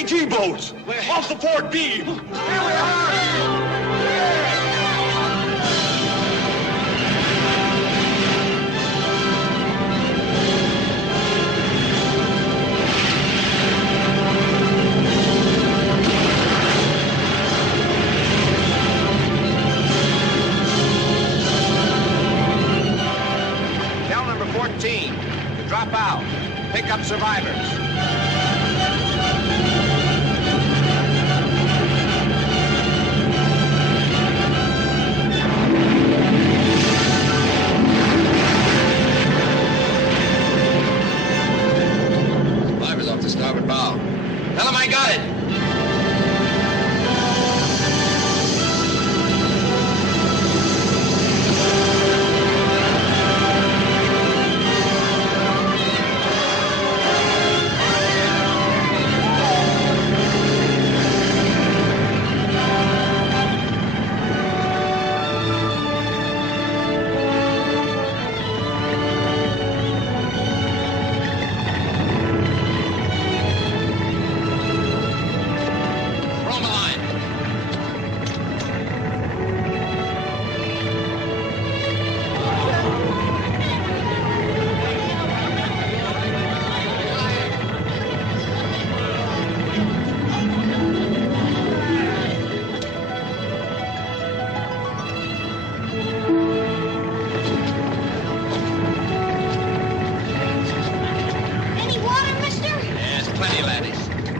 RPG boats! Where? Off the port beam! Here we are! Tell number 14 to drop out. Pick up survivors. Survivors off the starboard bow. Tell them I got it.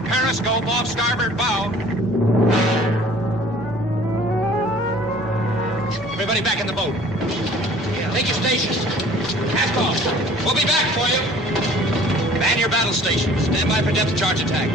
Periscope off starboard bow. Everybody back in the boat. Take your stations. Cast off. We'll be back for you. Man your battle stations. Stand by for depth charge attack.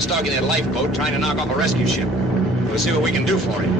Stuck in that lifeboat trying to knock off a rescue ship. We'll see what we can do for it.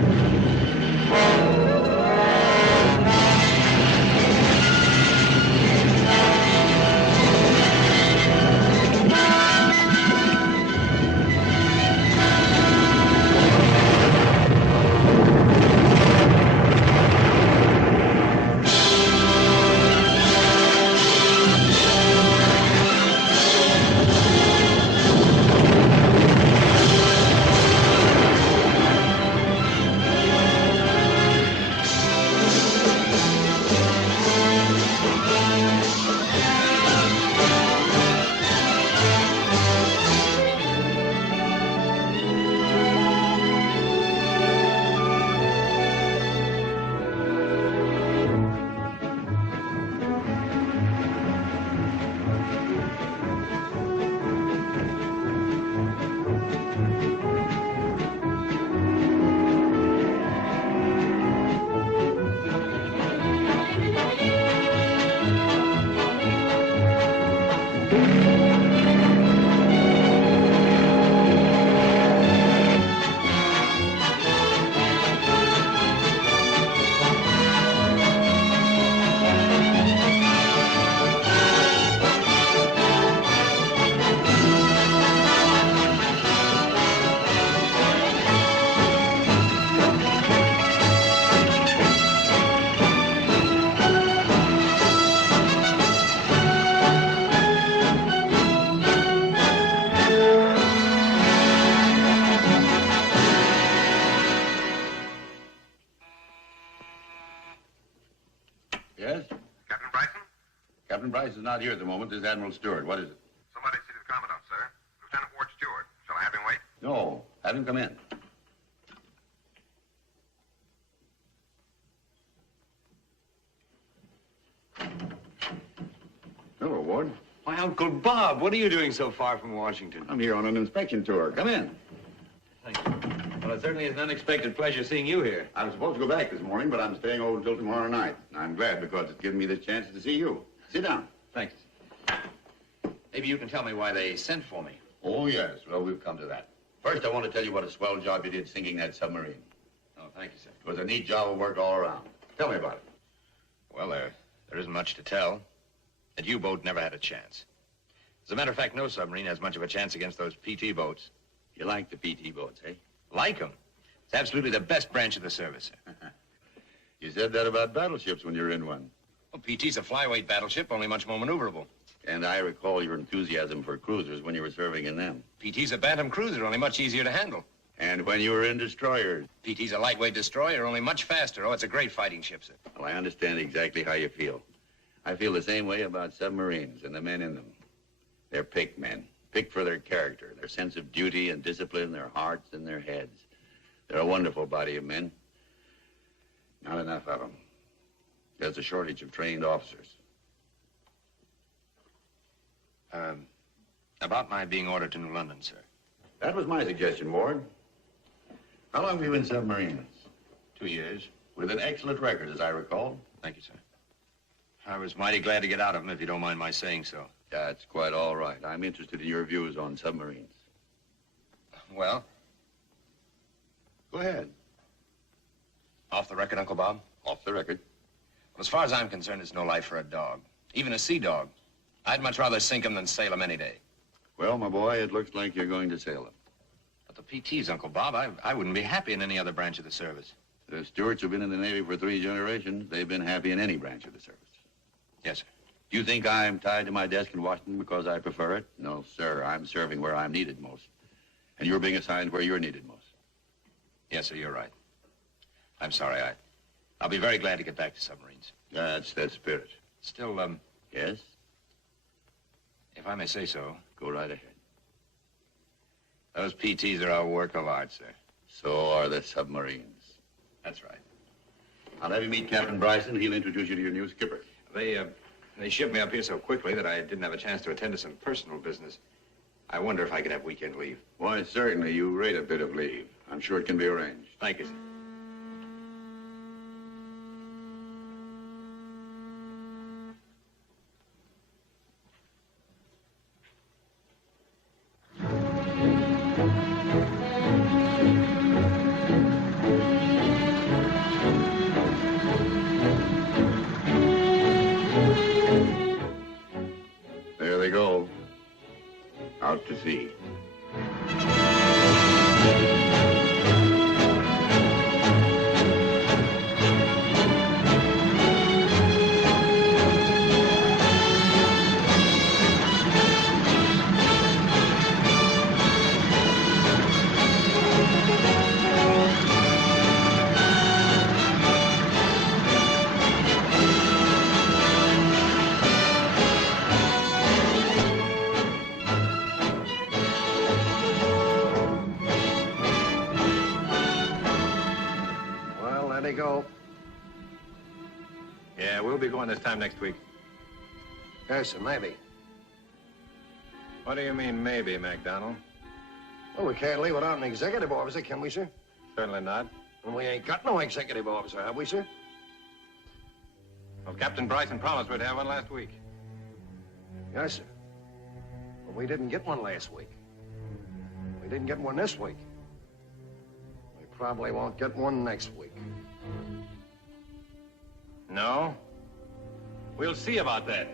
Is not here at the moment. This is Admiral Stewart. What is it? Somebody see the Commandant, sir. Lieutenant Ward Stewart. Shall I have him wait? No. Have him come in. Hello, Ward. Why, Uncle Bob, what are you doing so far from Washington? I'm here on an inspection tour. Come in. Thank you. Well, it certainly is an unexpected pleasure seeing you here. I was supposed to go back this morning, but I'm staying over until tomorrow night. I'm glad because it's given me this chance to see you. Sit down. Thanks. Maybe you can tell me why they sent for me. Oh, yes. Well, we'll come to that. First, I want to tell you what a swell job you did sinking that submarine. thank you, sir. It was a neat job of work all around. Tell me about it. Well, there isn't much to tell. That U-boat never had a chance. As a matter of fact, no submarine has much of a chance against those PT boats. You like the PT boats, eh? Like them. It's absolutely the best branch of the service, sir. You said that about battleships when you were in one. Well, PT's a flyweight battleship, only much more maneuverable. And I recall your enthusiasm for cruisers when you were serving in them. PT's a Bantam cruiser, only much easier to handle. And when you were in destroyers. PT's a lightweight destroyer, only much faster. Oh, it's a great fighting ship, sir. Well, I understand exactly how you feel. I feel the same way about submarines and the men in them. They're picked men, picked for their character, their sense of duty and discipline, their hearts and their heads. They're a wonderful body of men. Not enough of them. There's a shortage of trained officers. About my being ordered to New London, sir. That was my suggestion, Ward. How long have you been submarines? 2 years. With an excellent record, as I recall. Thank you, sir. I was mighty glad to get out of them, if you don't mind my saying so. That's quite all right. I'm interested in your views on submarines. Well? Go ahead. Off the record, Uncle Bob? Off the record. Well, as far as I'm concerned, it's no life for a dog. Even a sea dog. I'd much rather sink 'em than sail 'em any day. Well, my boy, it looks like you're going to sail them. But the PTs, Uncle Bob, I wouldn't be happy in any other branch of the service. The Stewarts have been in the Navy for 3 generations. They've been happy in any branch of the service. Yes, sir. Do you think I'm tied to my desk in Washington because I prefer it? No, sir. I'm serving where I'm needed most. And you're being assigned where you're needed most. Yes, sir, you're right. I'm sorry, I'll be very glad to get back to submarines. That's that spirit. Still, Yes? if I may say so, Go right ahead. those PTs are our work of art, sir. So are the submarines. That's right. I'll have you meet Captain Bryson. He'll introduce you to your new skipper. They shipped me up here so quickly that I didn't have a chance to attend to some personal business. I wonder if I could have weekend leave. Why, certainly. You rate a bit of leave. I'm sure it can be arranged. Thank you, sir. There they go. Out to sea. Well, there they go. Yeah, we'll be going this time next week. Yes, sir, maybe. What do you mean, maybe, MacDonald? Well, we can't leave without an executive officer, can we, sir? Certainly not. And we ain't got no executive officer, have we, sir? Well, Captain Bryson promised we'd have one last week. Yes, sir. But we didn't get one last week. We didn't get one this week. We probably won't get one next week. No? We'll see about that.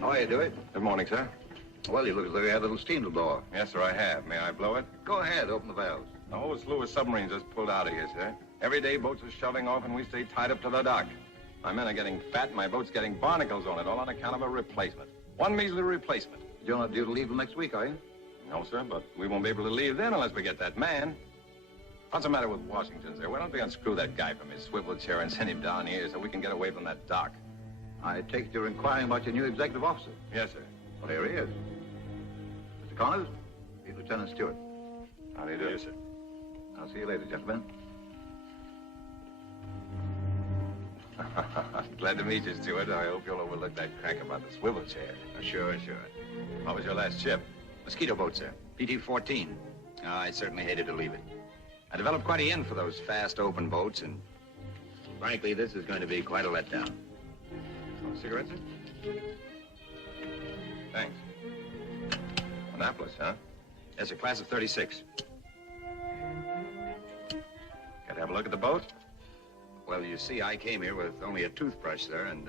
How are you, Dewey? Good morning, sir. Well, you look as though you had a little steam to blow off. Yes, sir, I have. May I blow it? Go ahead, open the valves. The whole slew of submarines just pulled out of here, sir. Every day boats are shoving off and we stay tied up to the dock. My men are getting fat and my boat's getting barnacles on it, all on account of a replacement. One measly replacement. You're not due to leave till next week, are you? No, sir, but we won't be able to leave then unless we get that man. What's the matter with Washington, sir? Why don't we unscrew that guy from his swivel chair and send him down here so we can get away from that dock? I take it you're inquiring about your new executive officer. Yes, sir. Well, here he is. Mr. Connors, he's Lieutenant Stewart. How do you do? Yes, sir. I'll see you later, gentlemen. Glad to meet you, Stewart. I hope you'll overlook that crack about the swivel chair. Oh, sure. What was your last ship? Mosquito boat, sir. PT-14. Oh, I certainly hated to leave it. I developed quite a yen for those fast, open boats, and frankly, this is going to be quite a letdown. Oh, cigarettes, sir? Thanks. Annapolis, huh? Yes, a class of 36. Got to have a look at the boat? Well, you see, I came here with only a toothbrush, sir, and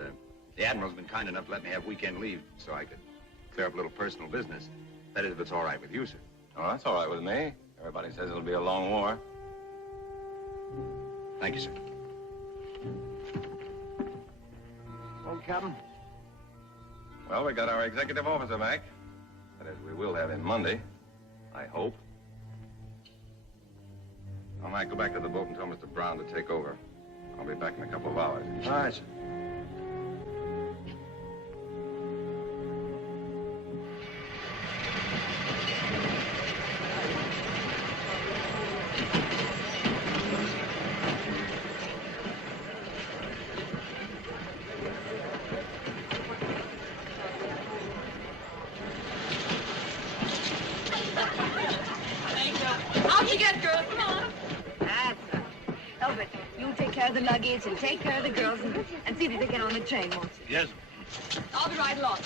the Admiral's been kind enough to let me have weekend leave so I could clear up a little personal business. That is, if it's all right with you, sir. Oh, that's all right with me. Everybody says it'll be a long war. Thank you, sir. Well, Captain? Well, we got our executive officer back. That is, we will have him Monday. I hope. I might go back to the boat and tell Mr. Brown to take over. I'll be back in a couple of hours. All right, sir. Out you get, girls. Come on. That's right. Elvis, you take care of the luggage and take care of the girls and see that they get on the train, won't you? Yes. I'll be right along.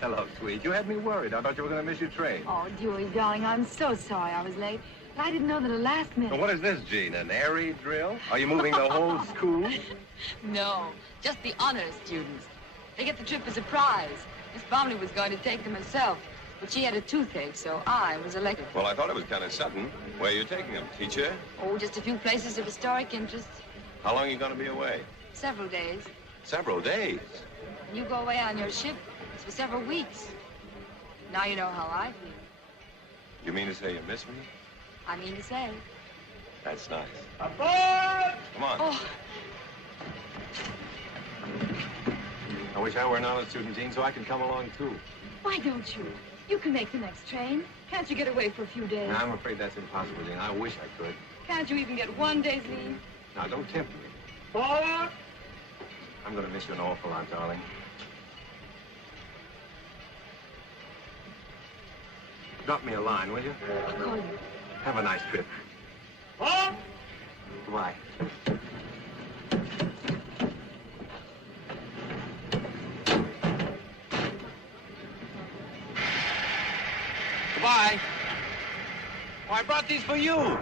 Hello, sweet. You had me worried. I thought you were going to miss your train. Oh, Dewey, darling, I'm so sorry I was late. But I didn't know that at the last minute. So what is this, Jean? An air raid drill? Are you moving the whole school? No, just the honors students. They get the trip as a prize. Miss Bromley was going to take them herself, but she had a toothache, so I was elected. Well, I thought it was kind of sudden. Where are you taking them, teacher? Oh, just a few places of historic interest. How long are you going to be away? Several days. Several days. When you go away on your ship, it's for several weeks. Now you know how I feel. You mean to say you miss me? I mean to say. That's nice. Aboard! Come on. Oh, I wish I were an honor student, Jean, so I could come along, too. why don't you? You can make the next train. Can't you get away for a few days? No, I'm afraid that's impossible, Jean. I wish I could. Can't you even get one day's leave? Now, don't tempt me. Forward! I'm going to miss you an awful lot, darling. Drop me a line, will you? I'll call you. Have a nice trip. Forward! Goodbye. Goodbye. Oh, I brought these for you.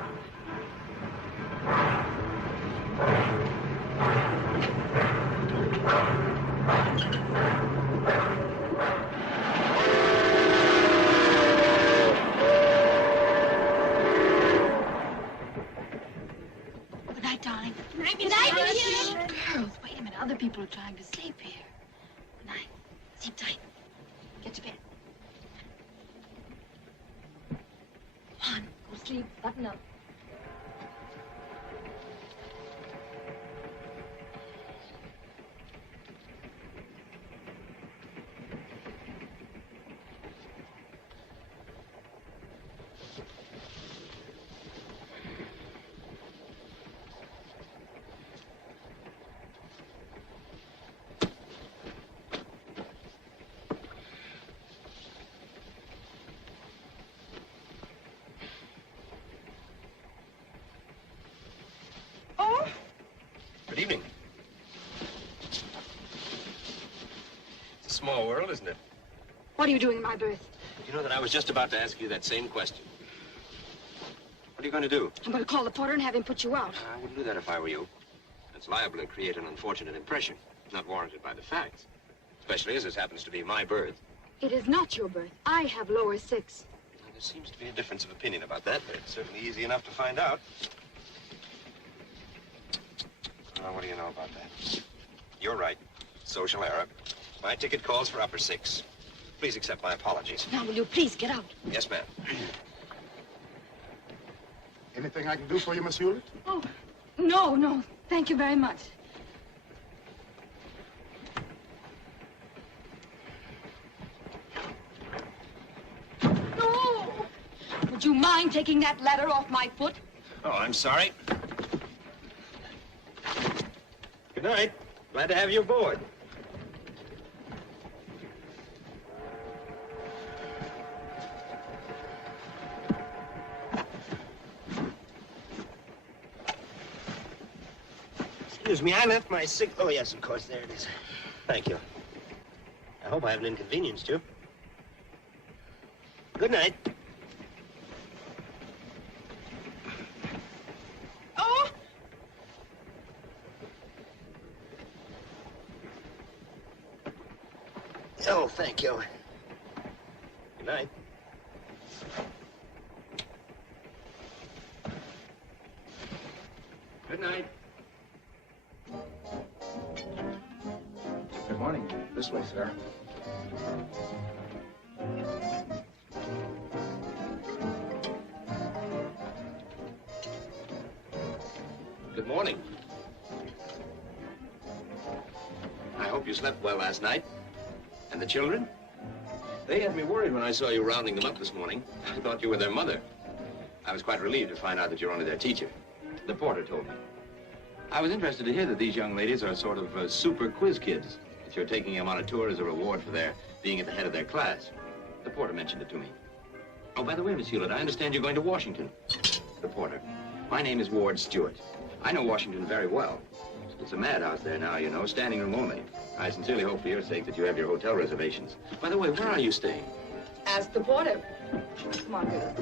Good night, darling. Good night, Miss Hewlett. Girls, wait a minute. Other people are trying to sleep here. Good night. Sleep tight. Get to bed. Come on, go sleep. Button up. Good evening. It's a small world, isn't it? What are you doing in my berth? You know that I was just about to ask you that same question. What are you going to do? I'm going to call the porter and have him put you out. I wouldn't do that if I were you. It's liable to create an unfortunate impression, not warranted by the facts. Especially as this happens to be my berth. It is not your berth. I have lower 6. Now, there seems to be a difference of opinion about that, but it's certainly easy enough to find out. Well, what do you know about that? You're right. Social error. My ticket calls for upper 6. Please accept my apologies. Now, will you please get out? Yes, ma'am. Anything I can do for you, Miss Hewlett? Oh, no. Thank you very much. No! Would you mind taking that ladder off my foot? Oh, I'm sorry. Good night. Glad to have you aboard. Excuse me, I left my Oh, yes, of course, there it is. Thank you. I hope I haven't inconvenienced you. Good night. Oh! Oh, thank you. Good night. Good night. Good morning. This way, sir. Good morning. I hope you slept well last night. And the children? They had me worried when I saw you rounding them up this morning. I thought you were their mother. I was quite relieved to find out that you're only their teacher. The porter told me. I was interested to hear that these young ladies are sort of super quiz kids, that you're taking them on a tour as a reward for their being at the head of their class. The porter mentioned it to me. Oh, by the way, Miss Hewlett, I understand you're going to Washington. The porter. My name is Ward Stewart. I know Washington very well. It's a madhouse there now, you know, standing room only. I sincerely hope for your sake that you have your hotel reservations. By the way, where are you staying? Ask the porter. Come on, girls.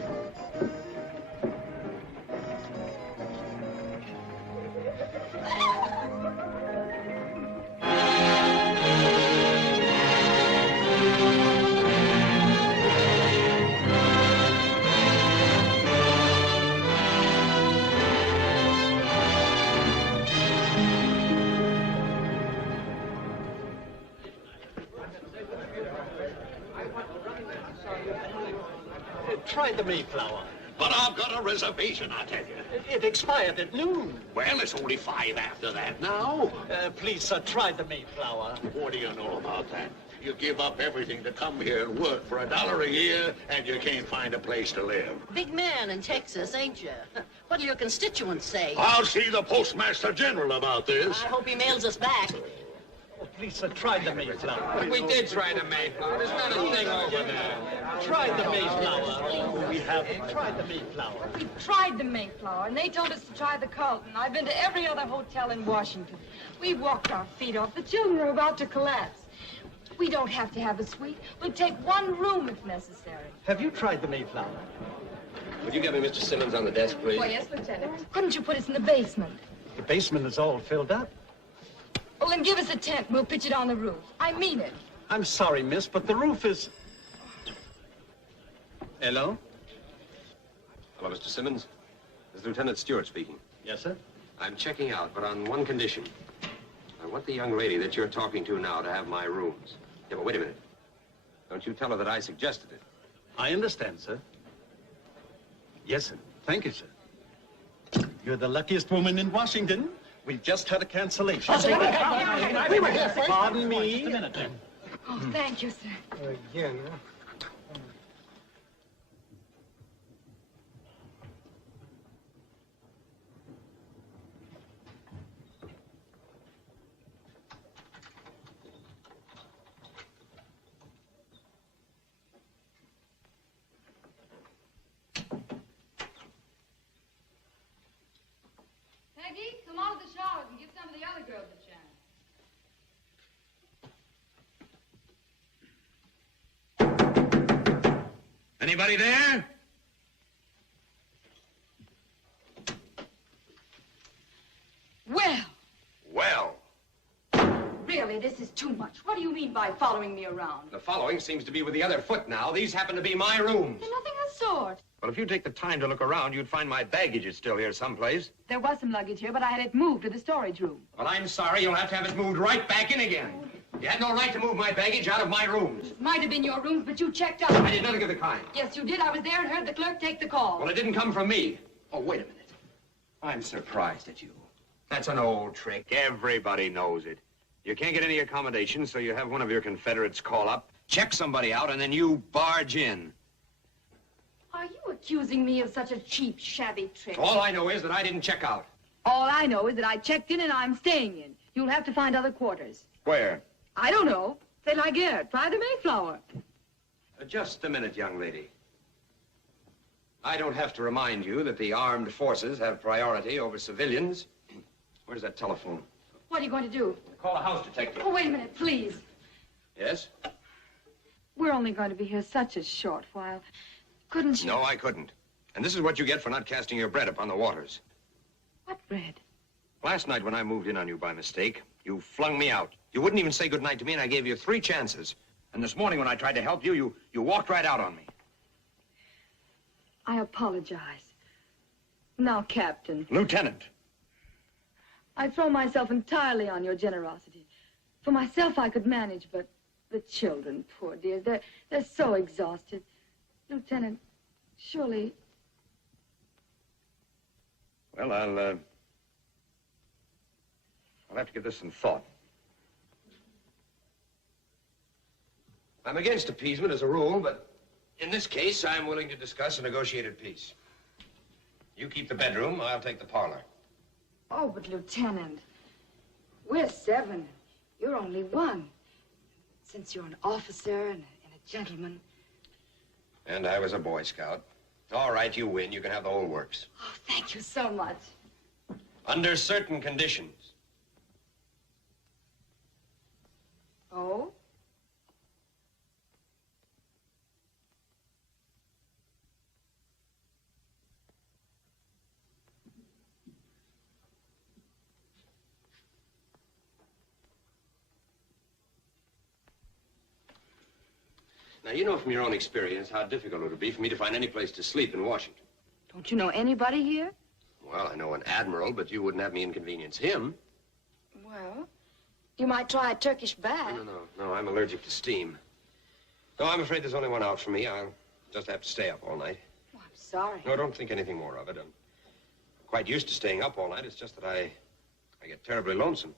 Try the Mayflower. But I've got a reservation, I tell you. It expired at noon. Well, it's only 5 after that now. Please, sir, try the Mayflower. What do you know about that? You give up everything to come here and work for $1 a year, and you can't find a place to live. Big man in Texas, ain't you? What do your constituents say? I'll see the Postmaster General about this. I hope he mails us back. Oh, please, sir, try the Mayflower. We did try the Mayflower. There's not a thing over there. Try the Mayflower. Oh, we haven't tried the Mayflower. We tried the Mayflower, and they told us to try the Carlton. I've been to every other hotel in Washington. We walked our feet off. The children are about to collapse. We don't have to have a suite. We'll take one room if necessary. Have you tried the Mayflower? Would you get me Mr. Simmons on the desk, please? Why, yes, Lieutenant. Couldn't you put us in the basement? The basement is all filled up. Well, then give us a tent. We'll pitch it on the roof. I mean it. I'm sorry, miss, but the roof is... Hello? Hello, Mr. Simmons. This is Lieutenant Stewart speaking. Yes, sir? I'm checking out, but on one condition. I want the young lady that you're talking to now to have my rooms. Yeah, but wait a minute. Don't you tell her that I suggested it. I understand, sir. Yes, sir. Thank you, sir. You're the luckiest woman in Washington. We've just had a cancellation. We were here first. Pardon me. Just a minute, then. Oh, thank you, sir. Again, huh? Peggy, come out of the showers and give some of the other girls a chance. Anybody there? Well, Well, really, this is too much. What do you mean by following me around? The following seems to be with the other foot now. These happen to be my rooms. Nothing of the sort. Well, if you take the time to look around, you'd find my baggage is still here someplace. There was some luggage here, but I had it moved to the storage room. Well, I'm sorry. You'll have to have it moved right back in again. You had no right to move my baggage out of my rooms. Might have been your rooms, but you checked out. I did nothing of the kind. Yes, you did. I was there and heard the clerk take the call. Well, it didn't come from me. Oh, wait a minute. I'm surprised at you. That's an old trick. Everybody knows it. You can't get any accommodations, so you have one of your Confederates call up, check somebody out, and then you barge in. Are you accusing me of such a cheap, shabby trick? All I know is that I didn't check out. All I know is that I checked in and I'm staying in. You'll have to find other quarters. Where? I don't know. Say La Guerre. Try the Mayflower. Just a minute, young lady. I don't have to remind you that the armed forces have priority over civilians. Where's that telephone? What are you going to do? Call a house detective. Oh, wait a minute, please. Yes? We're only going to be here such a short while. Couldn't you? No, I couldn't. And this is what you get for not casting your bread upon the waters. What bread? Last night when I moved in on you by mistake, you flung me out. You wouldn't even say goodnight to me, and I gave you 3 chances. And this morning when I tried to help you, you walked right out on me. I apologize. Now, Captain. Lieutenant. I throw myself entirely on your generosity. For myself, I could manage, but the children, poor dears, they're so exhausted. Lieutenant, surely... Well, I'll have to give this some thought. I'm against appeasement as a rule, but in this case, I'm willing to discuss a negotiated peace. You keep the bedroom, I'll take the parlor. Oh, but Lieutenant, we're 7. You're only 1. Since you're an officer and a gentleman. And I was a Boy Scout. All right, you win. You can have the whole works. Oh, thank you so much. Under certain conditions. Oh? Now, you know from your own experience how difficult it would be for me to find any place to sleep in Washington. Don't you know anybody here? Well, I know an admiral, but you wouldn't have me inconvenience him. Well, you might try a Turkish bath. No, I'm allergic to steam. No, I'm afraid there's only one out for me. I'll just have to stay up all night. Oh, I'm sorry. No, don't think anything more of it. I'm quite used to staying up all night. It's just that I get terribly lonesome.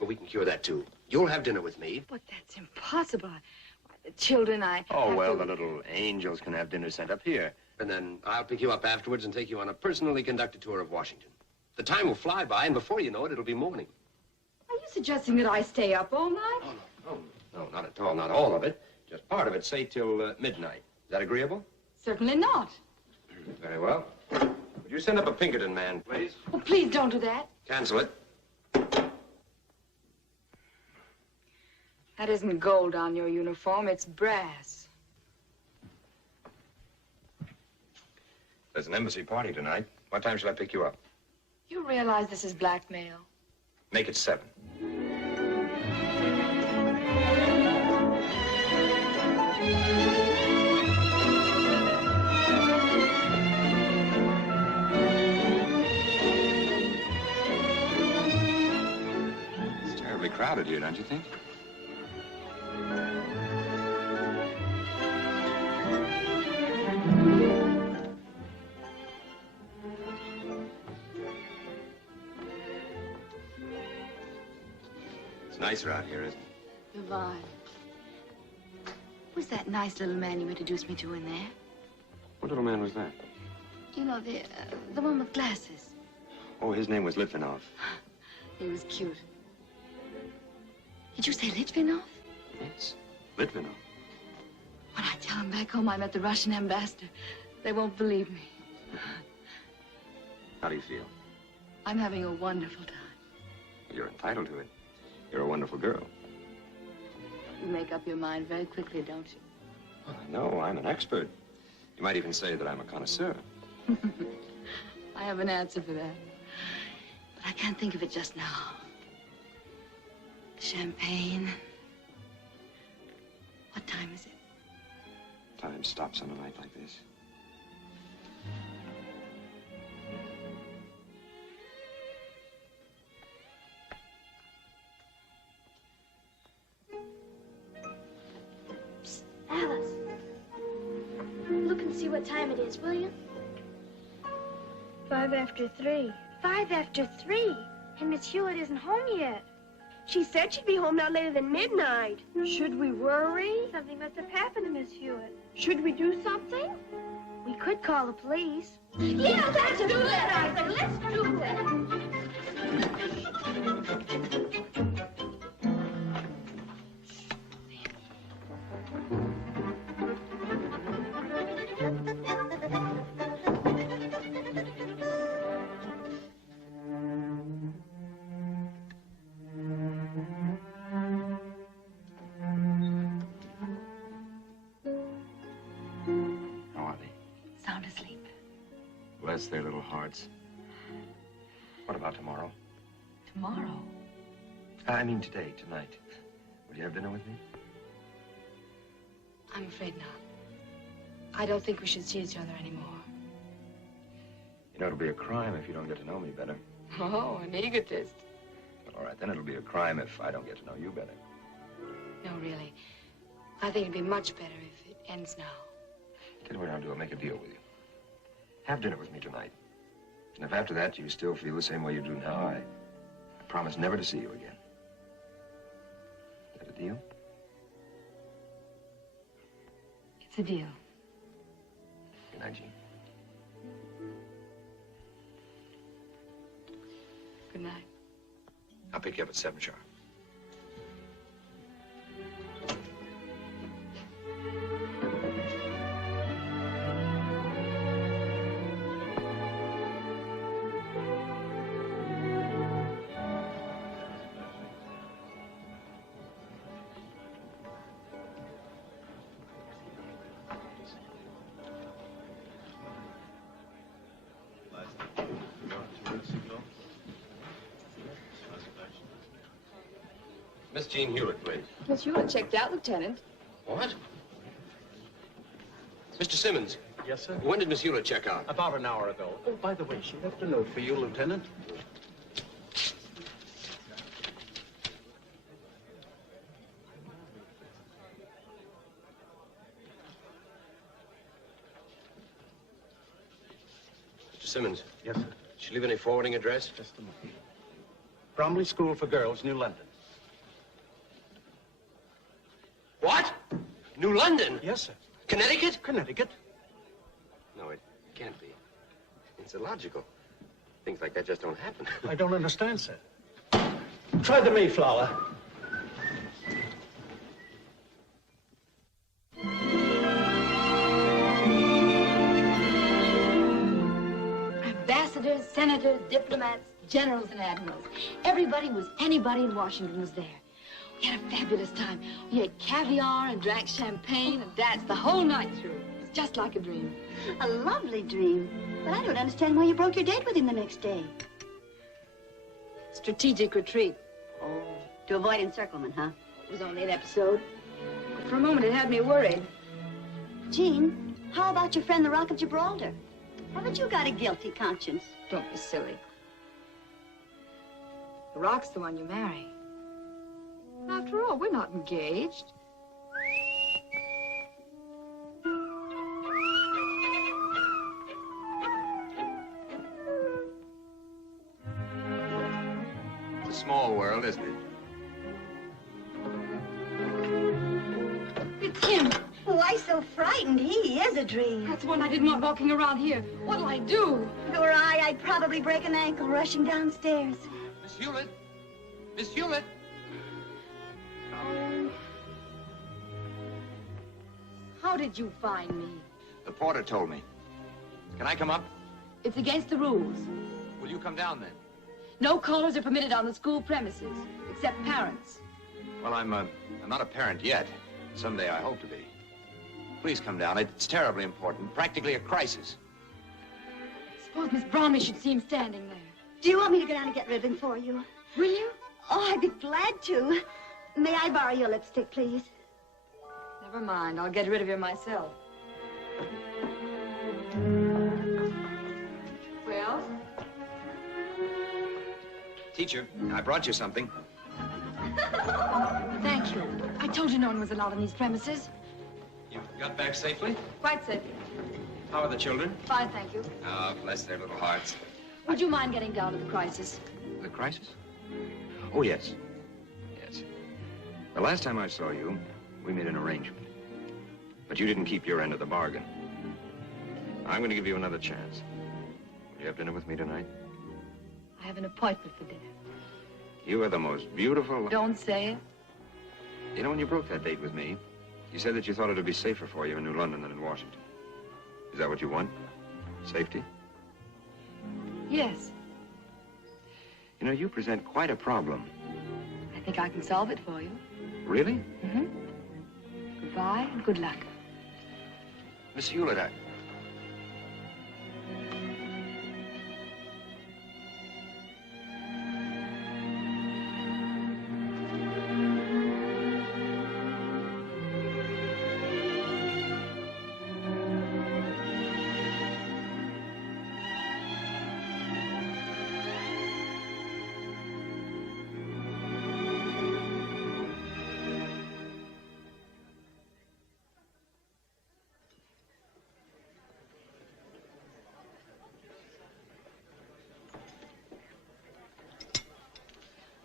But we can cure that, too. You'll have dinner with me. But that's impossible. Why, the children, Oh, well, the little angels can have dinner sent up here. And then I'll pick you up afterwards and take you on a personally conducted tour of Washington. The time will fly by, and before you know it, it'll be morning. Are you suggesting that I stay up all night? No, not at all. Not all of it. Just part of it, say, till midnight. Is that agreeable? Certainly not. Very well. Would you send up a Pinkerton man, please? Oh, please don't do that. Cancel it. That isn't gold on your uniform, it's brass. There's an embassy party tonight. What time shall I pick you up? You realize this is blackmail? Make it 7. It's terribly crowded here, don't you think? Nicer out here, isn't it? Divine. Who's that nice little man you introduced me to in there? What little man was that? You know, the one with glasses. Oh, his name was Litvinov. He was cute. Did you say Litvinov? Yes, Litvinov. When I tell him back home I met the Russian ambassador, they won't believe me. How do you feel? I'm having a wonderful time. You're entitled to it. You're a wonderful girl. You make up your mind very quickly, don't you? Well, I know. I'm an expert. You might even say that I'm a connoisseur. I have an answer for that. But I can't think of it just now. Champagne. What time is it? Time stops on a night like this. Alice, look and see what time it is, will you? 5 after 3. 5 after 3, and Miss Hewlett isn't home yet. She said she'd be home not later than midnight. Should we worry? Something must have happened to Miss Hewlett. Should we do something? We could call the police. Yeah, let's do that, Arthur. Let's do that. sound asleep. Bless their little hearts. What about tomorrow? Tomorrow? I mean today, tonight. Will you have dinner with me? I'm afraid not. I don't think we should see each other anymore. You know, it'll be a crime if you don't get to know me better. Oh, an egotist. Well, all right, then it'll be a crime if I don't get to know you better. No, really. I think it'd be much better if it ends now. Tell you what I'll do. I'll make a deal with you. Have dinner with me tonight. And if after that you still feel the same way you do now, I promise never to see you again. Is that a deal? It's a deal. Good night, Jean. Good night. I'll pick you up at 7 sharp. Miss Jean Hewlett, please. Miss Hewlett checked out, Lieutenant. What? Mr. Simmons. Yes, sir? When did Miss Hewlett check out? About an hour ago. Oh, by the way, she left a note for you, Lieutenant. Mr. Simmons. Yes, sir? Did she leave any forwarding address? Just a moment. Bromley School for Girls, New London. What? New London? Yes, sir. Connecticut? Connecticut. No, it can't be. It's illogical. Things like that just don't happen. I don't understand, sir. Try the Mayflower. Ambassadors, senators, diplomats, generals, and admirals. Everybody who was anybody in Washington was there. We had a fabulous time. We ate caviar and drank champagne and danced the whole night through. It was just like a dream. A lovely dream. But I don't understand why you broke your date with him the next day. Strategic retreat. Oh, to avoid encirclement, huh? It was only an episode. But for a moment, it had me worried. Jean, how about your friend, the Rock of Gibraltar? Haven't you got a guilty conscience? Don't be silly. The Rock's the one you marry. After all, we're not engaged. It's a small world, isn't it? It's him. Why so frightened? He is a dream. That's the one I didn't want walking around here. What'll I do? If it were I'd probably break an ankle rushing downstairs. Miss Hewlett? Miss Hewlett? Oh. How did you find me? The porter told me. Can I come up? It's against the rules. Will you come down then? No callers are permitted on the school premises, except parents. Well, I'm not a parent yet. Someday I hope to be. Please come down. It's terribly important. Practically a crisis. Suppose Miss Bromley should see him standing there. Do you want me to go down and get ribbon for you? Will you? Oh, I'd be glad to. May I borrow your lipstick, please? Never mind. I'll get rid of you myself. Well? Teacher, I brought you something. Thank you. I told you no one was allowed on these premises. You got back safely? Quite safely. How are the children? Fine, thank you. Oh, bless their little hearts. Would you mind getting down to the crisis? The crisis? Oh, yes. Yes. The last time I saw you, we made an arrangement. But you didn't keep your end of the bargain. I'm going to give you another chance. Will you have dinner with me tonight? I have an appointment for dinner. You are the most beautiful... Don't say it. You know, when you broke that date with me, you said that you thought it would be safer for you in New London than in Washington. Is that what you want? Safety? Yes. You know, you present quite a problem. I think I can solve it for you. Really? Mm-hmm. Goodbye and good luck. Miss Hewlett,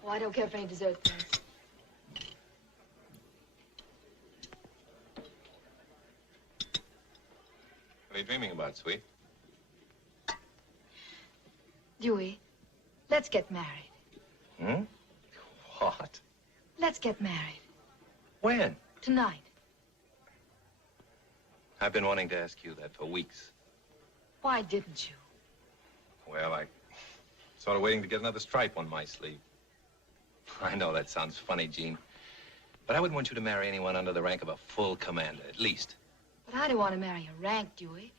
Oh, I don't care for any dessert things. What are you dreaming about, sweet? Dewey, let's get married. Hmm? What? Let's get married. When? Tonight. I've been wanting to ask you that for weeks. Why didn't you? Well, I sort of waiting to get another stripe on my sleeve. I know that sounds funny, Jean, but I wouldn't want you to marry anyone under the rank of a full commander, at least. But I don't want to marry a rank, Dewey.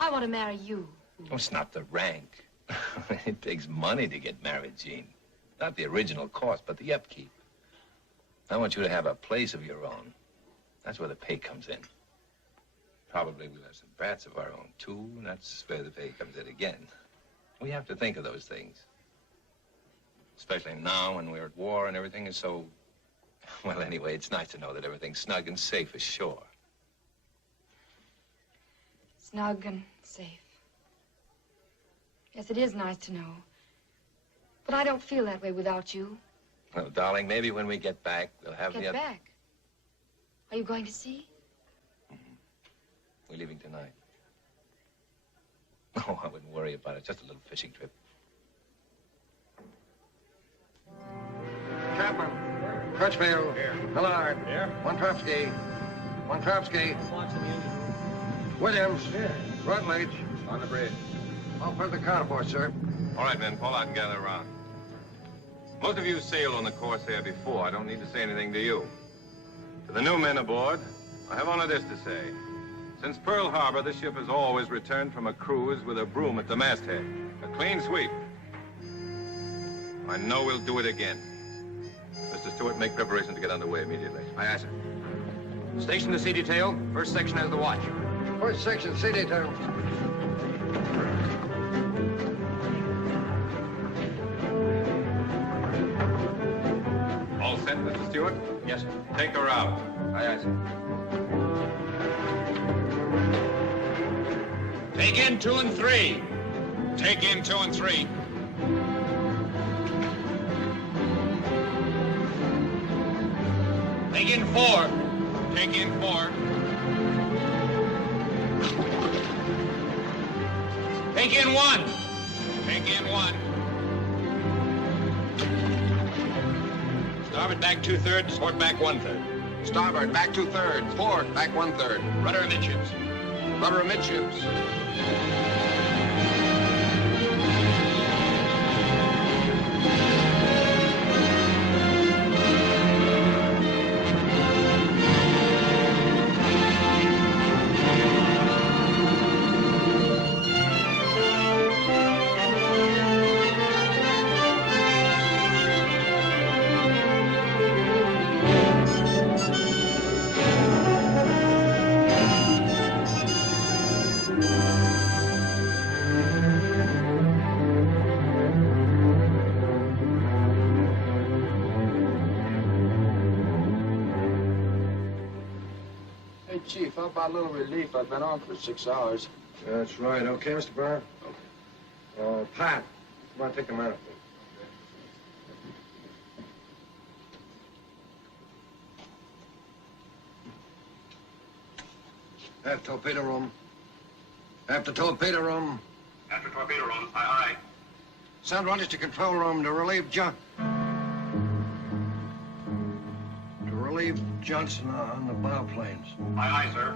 I want to marry you. Oh, it's not the rank. It takes money to get married, Jean. Not the original cost, but the upkeep. I want you to have a place of your own. That's where the pay comes in. Probably we'll have some brats of our own, too, and that's where the pay comes in again. We have to think of those things. Especially now when we're at war and everything is so... Well, anyway, it's nice to know that everything's snug and safe ashore. Snug and safe. Yes, it is nice to know. But I don't feel that way without you. Well, darling, maybe when we get back, we'll have Get back? Are you going to sea? We're leaving tonight. Oh, I wouldn't worry about it. Just a little fishing trip. Chapman. Crutchfield. Here. Millard. Here. One Tropsky. Williams. Here. Rutledge. On the bridge. All for the counterport, sir. All right, men, pull out and gather around. Most of you sailed on the Corsair before. I don't need to say anything to you. To the new men aboard, I have only this to say. Since Pearl Harbor, this ship has always returned from a cruise with a broom at the masthead. A clean sweep. I know we'll do it again. Mr. Stewart, make preparations to get underway immediately. Aye, aye, sir. Station the sea detail. First section has the watch. First section, sea detail. All set, Mr. Stewart? Yes, sir. Take her out. Aye, aye, sir. Take in 2 and 3. Take in 2 and 3. Take in 4. Take in 4. Take in 1. Take in 1. Starboard back 2/3, port back 1/3. Starboard, back 2/3. Port, back 1/3. Rudder amidships. Rudder amidships. Chief, how about a little relief? I've been on for 6 hours. That's right. Okay, Mr. Brown? Okay. Pat, come on, take the man up, please. Have torpedo room. After torpedo room. After torpedo room, aye, aye. Send runners to control room to relieve Johnson on the bow planes. Aye, aye, sir.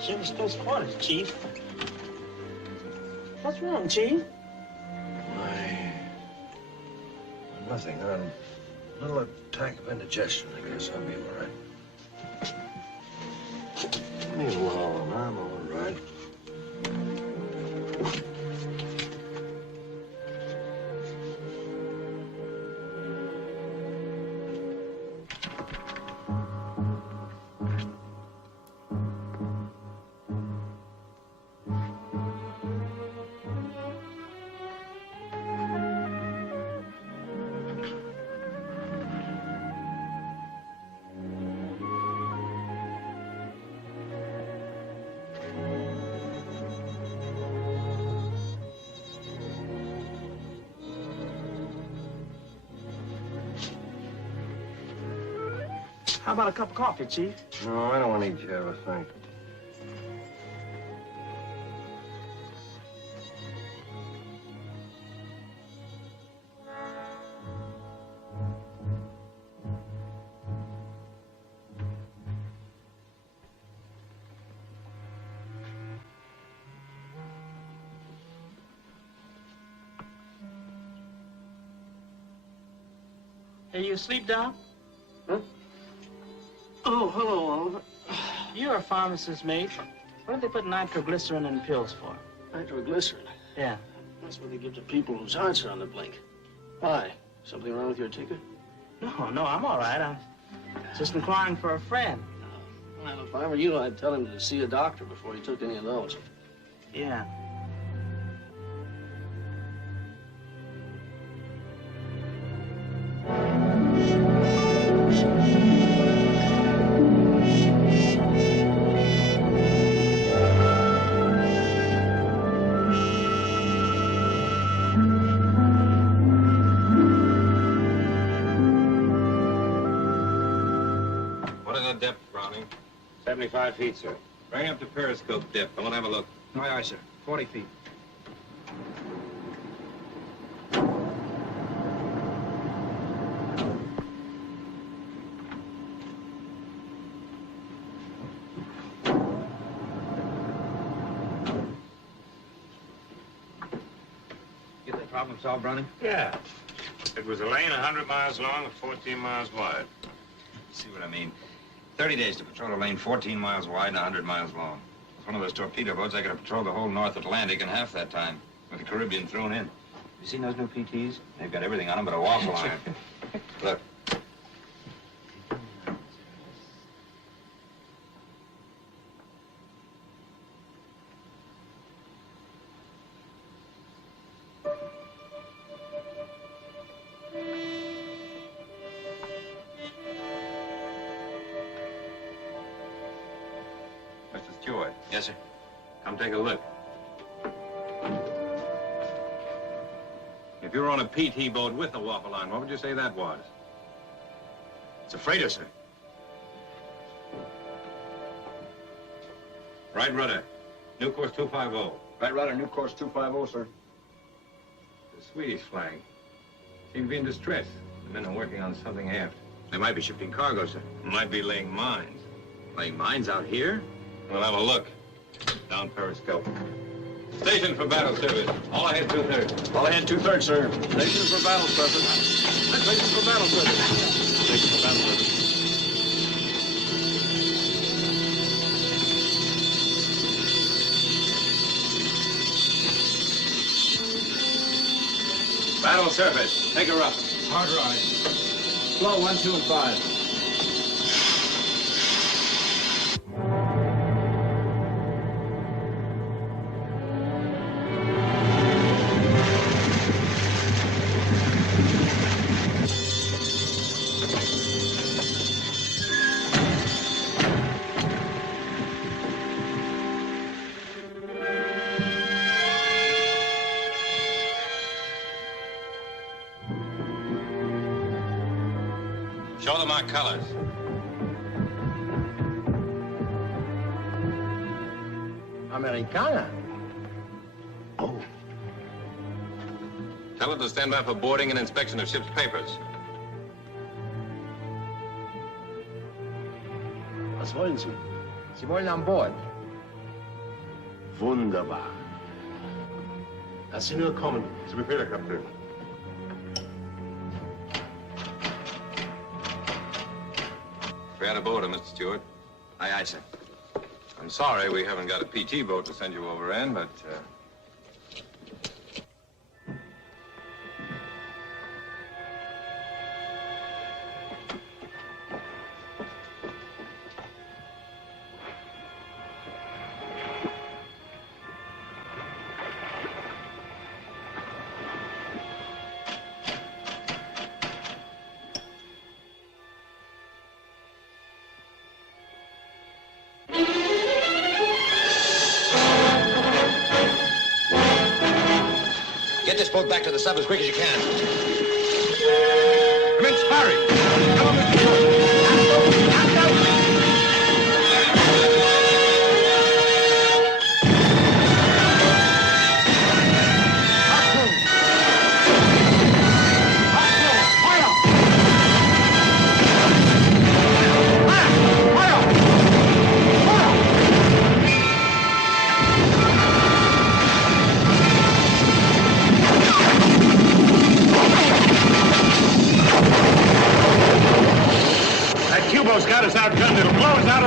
Jim's close quarters, Chief. What's wrong, Chief? Nothing. A little attack of indigestion. I guess I'll be all right. Leave me alone. I'm all right. How about a cup of coffee, Chief? No, I don't want to eat you ever think. Hey, you asleep, Doc? Huh? Oh, hello, Oliver. You're a pharmacist's mate. What do they put nitroglycerin in pills for? Nitroglycerin? Yeah. That's what they give to people whose hearts are on the blink. Why? Something wrong with your ticker? No, I'm all right. I'm just inquiring for a friend. Well, if I were you, I'd tell him to see a doctor before he took any of those. Yeah. What is the depth, Browning? 75 feet, sir. Bring up the periscope depth. I want to have a look. Aye, aye, sir. 40 feet. Get that problem solved, Browning? Yeah. It was a lane 100 miles long and 14 miles wide. See what I mean? 30 days to patrol a lane 14 miles wide and 100 miles long. With one of those torpedo boats, I could have patrolled the whole North Atlantic in half that time, with the Caribbean thrown in. You seen those new PTs? They've got everything on them but a waffle iron. Look. Mr. Stewart. Yes, sir. Come take a look. If you were on a PT boat with a waffle line, what would you say that was? It's a freighter, sir. Right rudder. New course 250. Right rudder, new course 250, sir. The Swedish flag. Seem to be in distress. The men are working on something aft. They might be shifting cargo, sir. Might be laying mines. Laying mines out here? We'll have a look. Down periscope. Station for battle service. All ahead 2/3. All ahead 2/3, sir. Station for battle service. Station for battle service. Station for battle service. Battle surface. Take her up. Hard rise. Flow 1, 2, and 5. Show them our colors. Americana. Oh. Tell them to stand by for boarding and inspection of ship's papers. Was wollen Sie? Sie wollen an Bord. Wunderbar. Lass Sie nur kommen. Zu Befehl, Herr Kapitän. Free out of order, Mr. Stewart. Aye, aye, sir. I'm sorry we haven't got a PT boat to send you over in, but, Get this boat back to the sub as quick as you can. Commence firing! Come on, Mr. Stewart!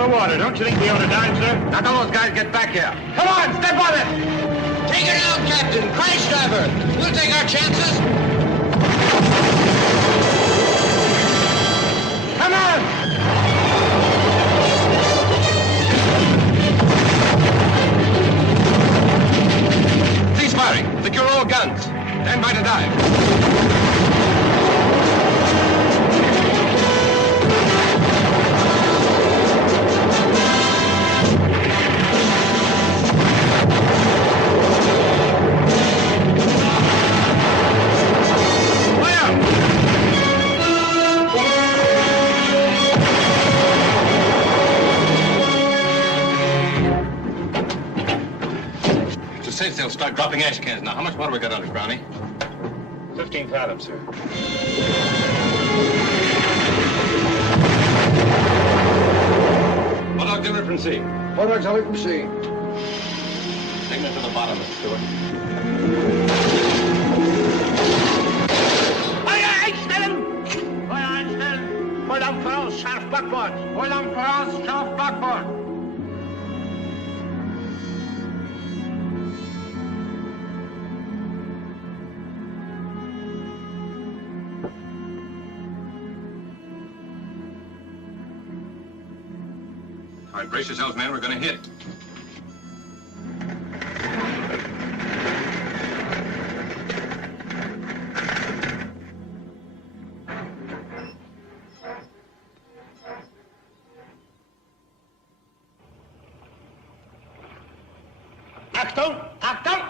the water. Don't you think we ought to dive, sir? Now don't those guys get back here. Come on, step on it! Take it out, Captain. Crash diver. We'll take our chances. Come on! Cease firing. Secure all guns. Stand by to dive. Safe they'll start dropping ash cans now. How much water we got on it, Brownie? 15 fathoms, sir. Bulldog Dimmer from sea. Bulldog Jelly from sea. Signal to the bottom, Mr. Stewart. Feuer einstellen! Feuer einstellen! Voll am voraus, scharf Backbord! Voll am voraus, scharf Backbord! All right, brace yourselves, man. We're going to hit. Achtung! Achtung!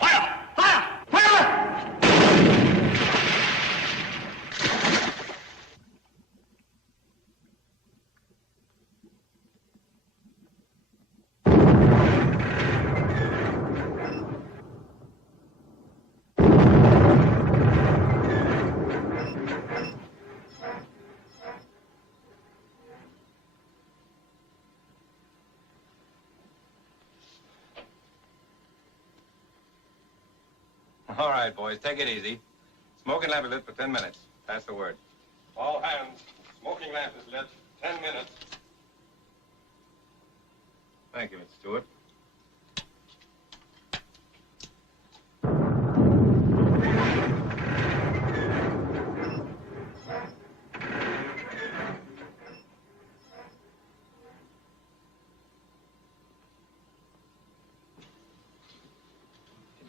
Feuer! Feuer! Feuer! All right, boys, take it easy. Smoking lamp is lit for 10 minutes. That's the word. All hands. Smoking lamp is lit. 10 minutes. Thank you, Mr. Stewart.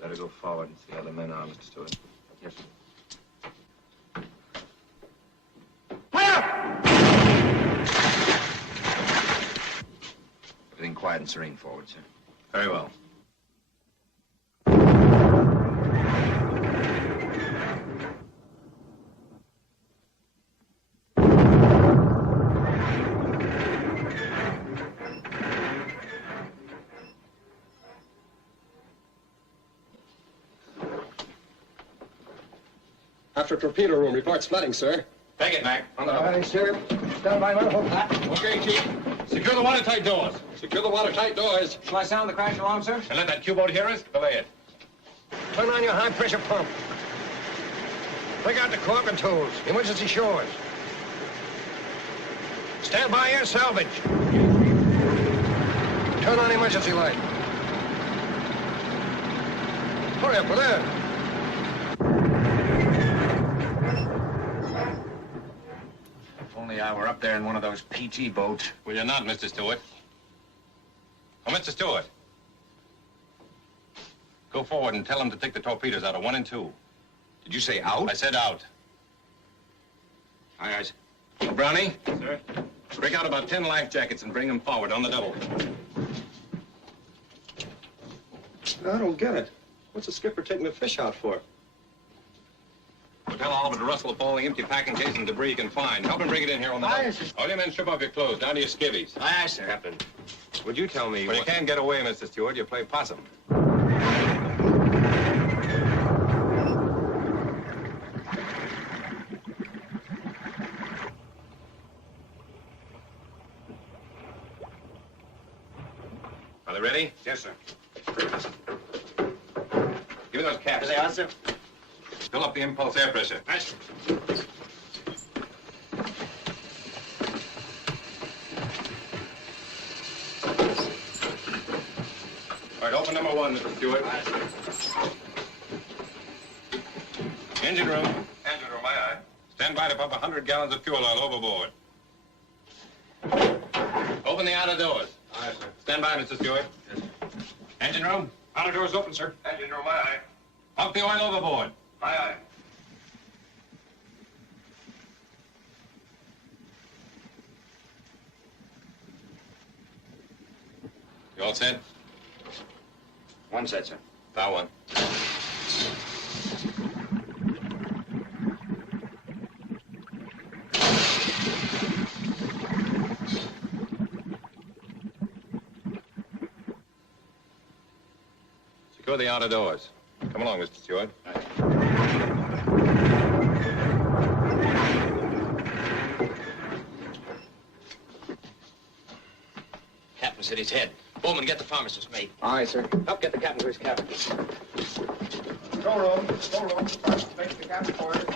Better go forward and see how the men are, Mr. Stewart. Yes, sir. Everything quiet and serene forward, sir. Very well. After torpedo room, reports flooding, sir. Take it, Mac. On the All right, sir. Stand by, man. Hold that. Okay, Chief. Secure the watertight doors. Secure the watertight doors. Shall I sound the crash alarm, sir? And let that Q-boat hear us? Belay it. Turn on your high-pressure pump. Take out the cork and tools. Emergency shores. Stand by your salvage. Turn on emergency light. Hurry up with that. If only I were up there in one of those PT boats. Well, you're not, Mr. Stewart. Oh, Mr. Stewart. Go forward and tell them to take the torpedoes out of 1 and 2. Did you say out? I said out. Aye, aye. Oh, Brownie? Sir? Break out about 10 life jackets and bring them forward on the double. I don't get it. What's the skipper taking the fish out for? Well, tell Oliver to rustle up all the empty packing case and debris he can find. Help him bring it in here on the double. All you men strip off your clothes, down to your skivvies. Aye, aye, sir. Captain, would you tell me When you what... can't get away, Mr. Stewart, you play possum. Are they ready? Yes, sir. Give me those caps. There they are, sir. Fill up the impulse air pressure. Nice. All right, open number 1, Mr. Stewart. Engine room. Engine room, aye, aye. Stand by to pump 100 gallons of fuel oil overboard. Open the outer doors. Aye, sir. Stand by, Mr. Stewart. Yes, sir. Engine room. Outer doors open, sir. Engine room, aye, aye. Pump the oil overboard. Aye, aye. You all set? One set, sir. Bow 1. Secure the outer doors. Come along, Mr. Stewart. Captain's hit his head. Bowman, get the pharmacist's mate. Aye, sir. Help get the captain to his cabin. Go room. Make the captain for it.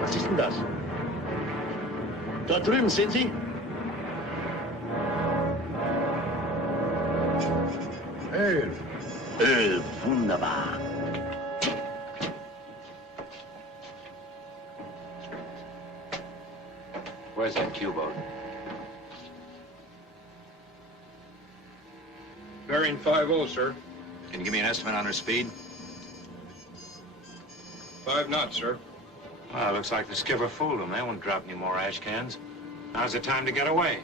Was ist denn das? Dort drüben sind Sie? Öl. Öl, wunderbar. Where's that Q-boat? Bearing 50, sir. Can you give me an estimate on her speed? 5 knots, sir. Well, looks like the skipper fooled them. They won't drop any more ash cans. Now's the time to get away.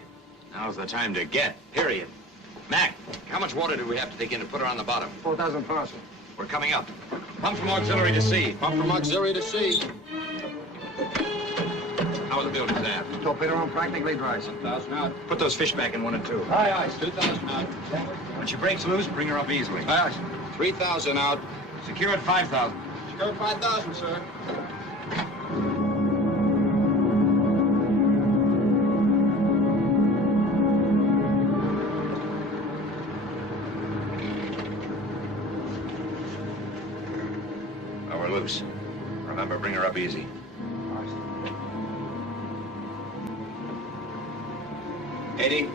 Now's the time to get, period. Mac, how much water do we have to take in to put her on the bottom? 4,000 pounds, sir. We're coming up. Pump from auxiliary to sea. Pump from auxiliary to sea. How are the buildings aft? Torpedo room practically dry, sir. 1,000 out. Put those fish back in 1 and 2. Aye, aye. 2,000 out. When she breaks loose, bring her up easily. Aye, aye. 3,000 out. Secure at 5,000. Secure 5,000, sir. Now we're loose. Remember, bring her up easy. Aye, sir. 80.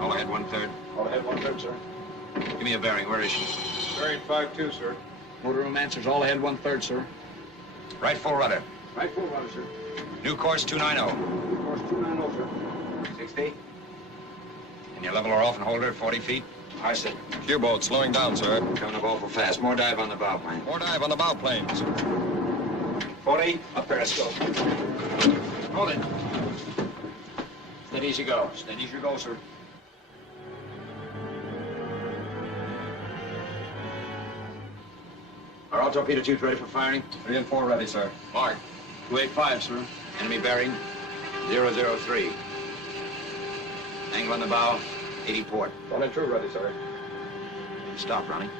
All ahead 1/3. All ahead 1/3, sir. Give me a bearing. Where is she? Bearing 52, sir. Motor room answers all ahead 1/3, sir. Right full rudder. Right full rudder, sir. New course 290. Course 290, sir. 60. Can you level her off and hold her at 40 feet? Aye, sir. Q-boat slowing down, sir. Coming up awful fast. More dive on the bow plane. More dive on the bow planes. 40. Up periscope. Hold it. Steady as you go. Steady as you go, sir. Are all torpedo tubes ready for firing? 3 and 4 ready, sir. Mark. 285, sir. Enemy bearing 003. Angle on the bow, 80 port. 1 and 2 ready, sir. Stop, Ronnie.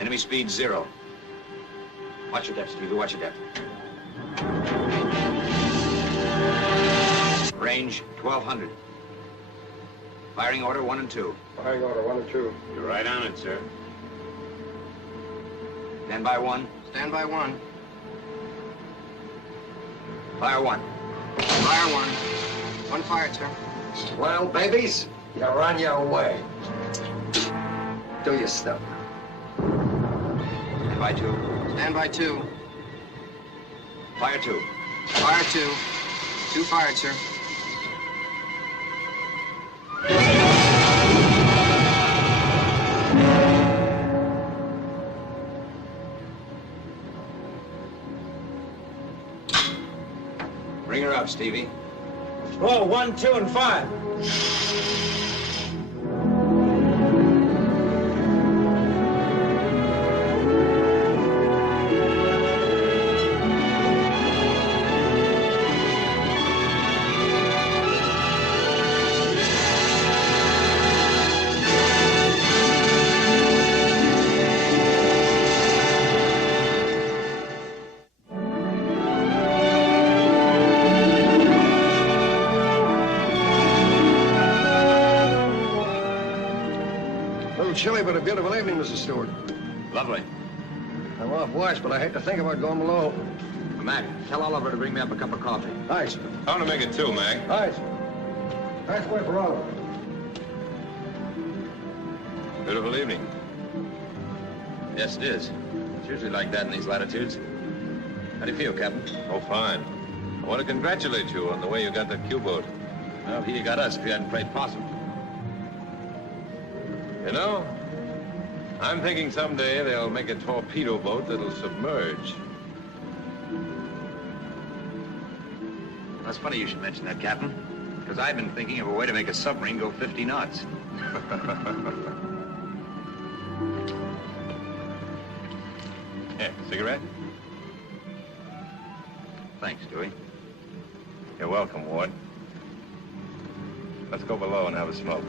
Enemy speed 0. Watch your depth, Stevie. Watch your depth. Range 1,200. Firing order 1 and 2. Firing order 1 and 2. You're right on it, sir. Stand by 1. Stand by 1. Fire 1. Fire 1. 1 fired, sir. Well, babies, you're on your way. Do your stuff. Stand by 2. Stand by 2. Fire 2. Fire 2. 2 fired, sir. Bring her up, Stevie. Roll 1, 2, and 5. chilly, but a beautiful evening, Mrs. Stewart. Lovely. I'm off watch, but I hate to think about going below. Mac, tell Oliver to bring me up a cup of coffee. Aye, sir. I'm gonna make it two, Mac. Aye, sir. That's way for Oliver. Beautiful evening. Yes, it is. It's usually like that in these latitudes. How do you feel, Captain? Oh, fine. I want to congratulate you on the way you got that Q-boat. Well, he got us if you hadn't played possum. You know, I'm thinking someday they'll make a torpedo boat that'll submerge. That's funny you should mention that, Captain. Because I've been thinking of a way to make a submarine go 50 knots. Yeah, cigarette? Thanks, Dewey. You're welcome, Ward. Let's go below and have a smoke.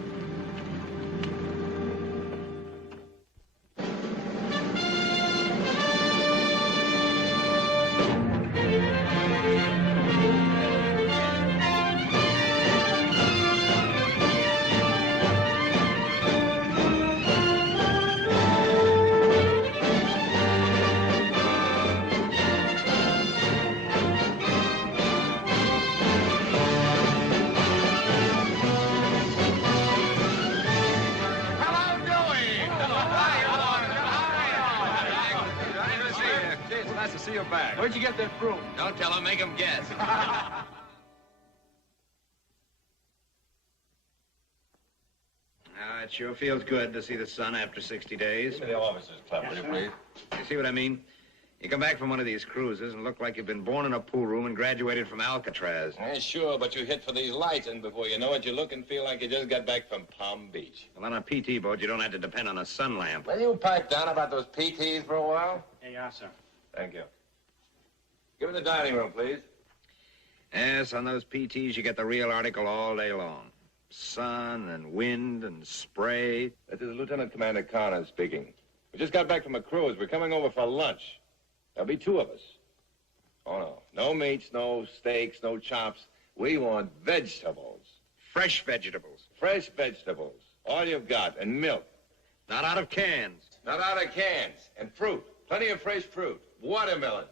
Where'd you get that broom? Don't tell him, make him guess. It sure feels good to see the sun after 60 days. Give me the officer's club, will you, please? You see what I mean? You come back from one of these cruises and look like you've been born in a pool room and graduated from Alcatraz. Yeah, sure, but you hit for these lights, and before you know it, you look and feel like you just got back from Palm Beach. Well, on a PT boat, you don't have to depend on a sun lamp. Will you pipe down about those PTs for a while? Yeah, sir. Thank you. Give me the dining room, please. Yes, on those PTs, you get the real article all day long. Sun and wind and spray. This is Lieutenant Commander Connors speaking. We just got back from a cruise. We're coming over for lunch. There'll be two of us. Oh, no. No meats, no steaks, no chops. We want vegetables. Fresh vegetables. Fresh vegetables. All you've got. And milk. Not out of cans. Not out of cans. And fruit. Plenty of fresh fruit. Watermelon.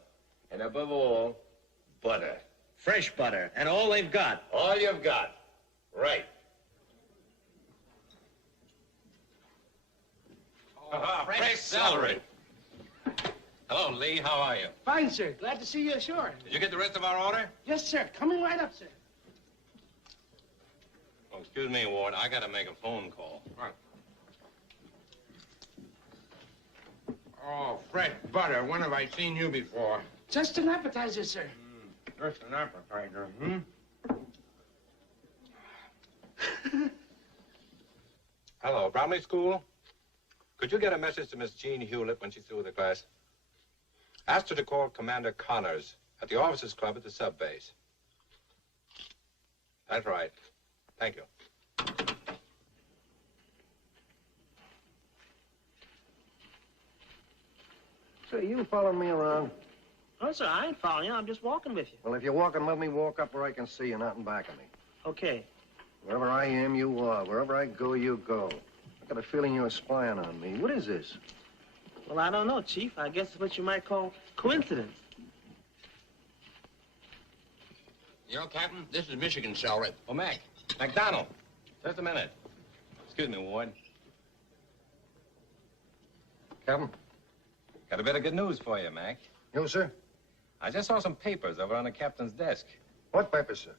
And above all, butter. Fresh butter. And all they've got. All you've got. Right. Fresh celery. Hello, Lee. How are you? Fine, sir. Glad to see you ashore. Did you get the rest of our order? Yes, sir. Coming right up, sir. Oh, excuse me, Ward. I got to make a phone call. Right. Oh, fresh butter. When have I seen you before? Just an appetizer, sir. Just an appetizer, Hello, Bromley School. Could you get a message to Miss Jean Hewlett when she's through with the class? Ask her to call Commander Connors at the officers' club at the sub base. That's right. Thank you. Say, you following me around? No, sir, I ain't following you. I'm just walking with you. Well, if you're walking, let me walk up where I can see you, not in back of me. Okay. Wherever I am, you are. Wherever I go, you go. I got a feeling you're spying on me. What is this? Well, I don't know, Chief. I guess it's what you might call coincidence. You know, Captain, this is Michigan celery. Oh, Mac. McDonald. Just a minute. Excuse me, Ward. Captain? Got a bit of good news for you, Mac. You, sir? I just saw some papers over on the captain's desk. What papers, sir?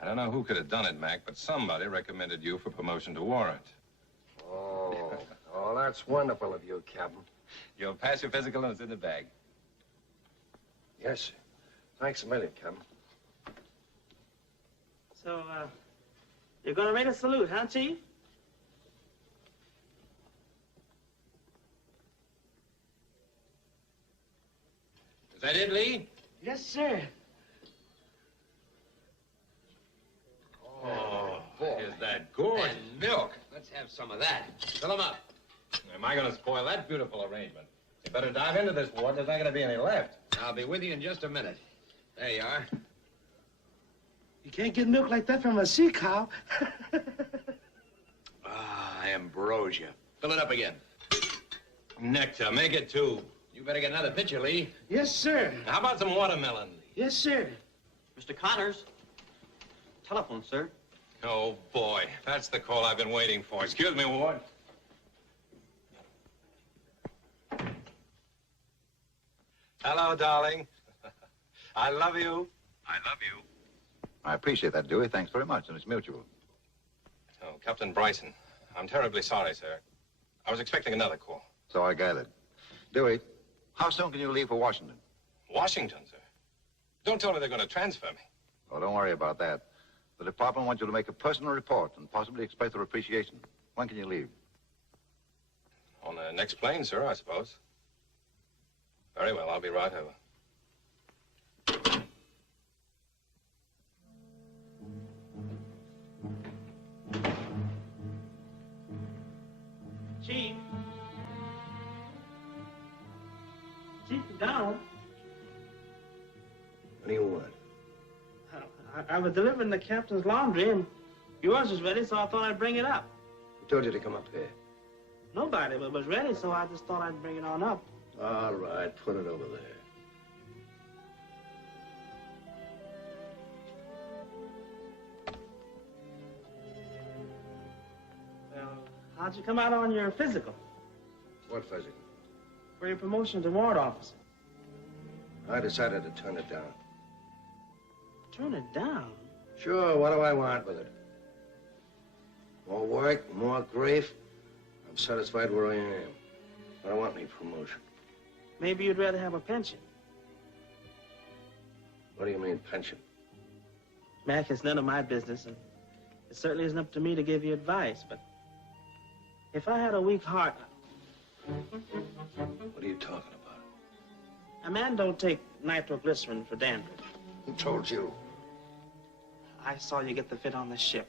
I don't know who could have done it, Mac, but somebody recommended you for promotion to warrant. Oh, oh, that's wonderful of you, Captain. You'll pass your physical and it's in the bag. Yes, sir. Thanks a million, Captain. So, you're gonna rate a salute, huh, Chief? Is that it, Lee? Yes, sir. Oh, is that good? And milk. Let's have some of that. Fill them up. Am I going to spoil that beautiful arrangement? You better dive into this, Ward. There's not going to be any left. I'll be with you in just a minute. There you are. You can't get milk like that from a sea cow. Ah, ambrosia. Fill it up again. Nectar, make it 2. You better get another pitcher, Lee. Yes, sir. How about some watermelon? Yes, sir. Mr. Connors. Telephone, sir. Oh, boy. That's the call I've been waiting for. Excuse me, Ward. Hello, darling. I love you. I love you. I appreciate that, Dewey. Thanks very much, and it's mutual. Oh, Captain Bryson. I'm terribly sorry, sir. I was expecting another call. So I gathered. Dewey, how soon can you leave for Washington? Washington, sir? Don't tell me they're going to transfer me. Oh, don't worry about that. The department wants you to make a personal report and possibly express their appreciation. When can you leave? On the next plane, sir, I suppose. Very well, I'll be right over. Chief. Chief, down. What do you want? I was delivering the captain's laundry, and yours was ready, so I thought I'd bring it up. Who told you to come up here? Nobody was ready, so I just thought I'd bring it on up. All right, put it over there. Well, how'd you come out on your physical? What physical? For your promotion to ward officer. I decided to turn it down. Turn it down? Sure, what do I want with it? More work, more grief. I'm satisfied where I am. I don't want any promotion. Maybe you'd rather have a pension. What do you mean, pension? Mac, it's none of my business, and it certainly isn't up to me to give you advice, but if I had a weak heart... What are you talking about? A man don't take nitroglycerin for dandruff. Who told you? I saw you get the fit on the ship.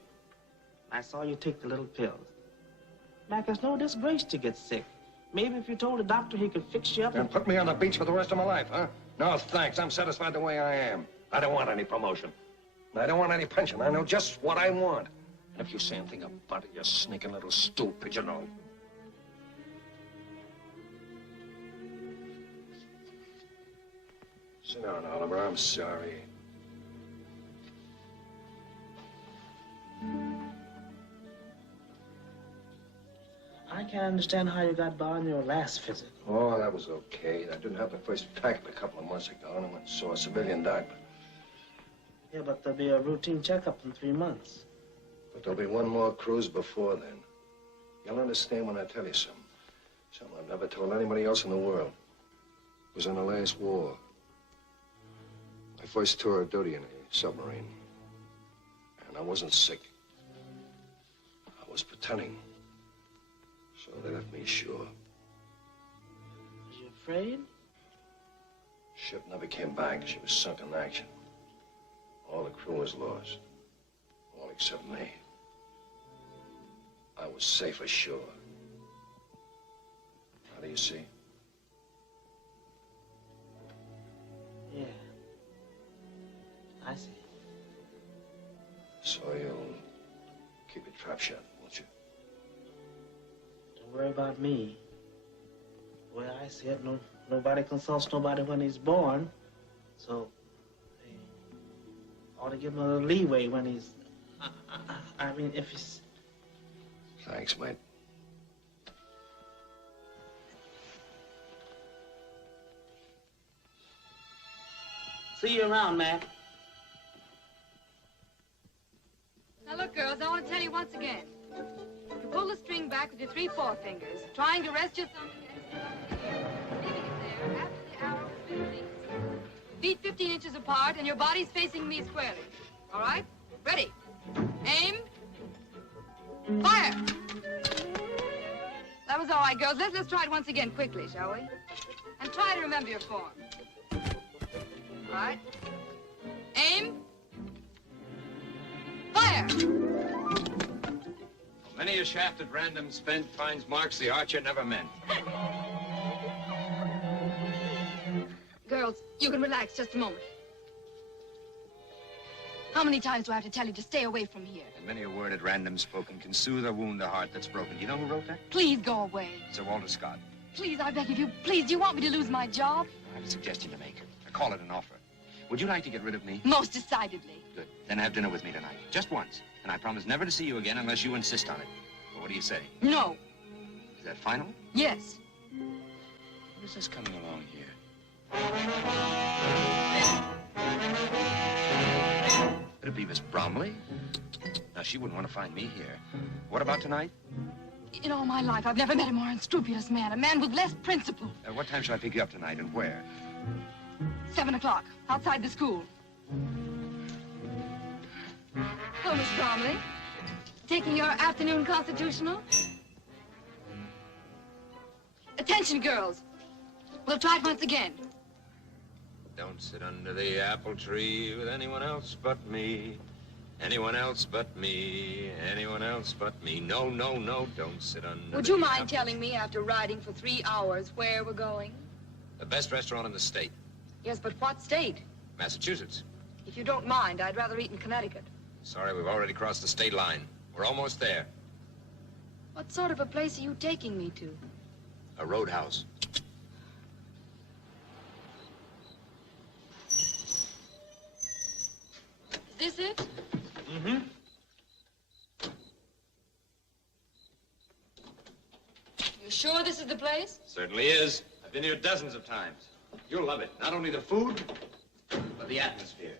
I saw you take the little pills. Mac, it's no disgrace to get sick. Maybe if you told the doctor he could fix you up... Then put me on the beach for the rest of my life, huh? No, thanks. I'm satisfied the way I am. I don't want any promotion. I don't want any pension. I know just what I want. And if you say anything about it, you sneaking little stool pigeonhole. Sit down, Oliver. I'm sorry. I can't understand how you got by on your last visit. Oh, that was okay. I didn't have the first attack a couple of months ago, and I went and saw a civilian doctor. Yeah, but there'll be a routine checkup in 3 months. But there'll be one more cruise before then. You'll understand when I tell you something. Something I've never told anybody else in the world. It was in the last war. My first tour of duty in a submarine. And I wasn't sick. I was pretending. So they left me ashore. Was you afraid? Ship never came back. She was sunk in action. All the crew was lost. All except me. I was safe ashore. How do you see? Yeah. I see. So you'll keep your trap shut, won't you? Don't worry about me. The way I see it, nobody consults nobody when he's born. So, they ought to give him a little leeway when he's... I mean, if he's... Thanks, mate. See you around, Mac. Now look, girls, I want to tell you once again. You pull the string back with your 3 forefingers, trying to rest your thumb against the ear, leaving it there after the arrow has been released. Feet 15 inches apart, and your body's facing me squarely. All right? Ready? Aim. Fire! That was all right, girls. Let's try it once again quickly, shall we? And try to remember your form. All right? Aim. Fire! Many a shaft at random spent finds marks the archer never meant. Girls, you can relax just a moment. How many times do I have to tell you to stay away from here? And many a word at random spoken can soothe or wound a heart that's broken. Do you know who wrote that? Please go away. Sir Walter Scott. Please, I beg of you, please, do you want me to lose my job? I have a suggestion to make. I call it an offer. Would you like to get rid of me? Most decidedly. Good. Then have dinner with me tonight. Just once. And I promise never to see you again unless you insist on it. Well, what do you say? No. Is that final? Yes. What is this coming along here? Could it be Miss Bromley? Now, she wouldn't want to find me here. What about tonight? In all my life, I've never met a more unscrupulous man, a man with less principle. What time shall I pick you up tonight and where? 7 o'clock, outside the school. Hello, Miss Bromley. Taking your afternoon constitutional? Attention, girls. We'll try it once again. Don't sit under the apple tree with anyone else but me. Anyone else but me. Anyone else but me. No, no, no, don't sit under Would you mind telling me, after riding for 3 hours, where we're going? The best restaurant in the state. Yes, but what state? Massachusetts. If you don't mind, I'd rather eat in Connecticut. Sorry, we've already crossed the state line. We're almost there. What sort of a place are you taking me to? A roadhouse. Is this it? Mm-hmm. You sure this is the place? Certainly is. I've been here dozens of times. You'll love it. Not only the food, but the atmosphere.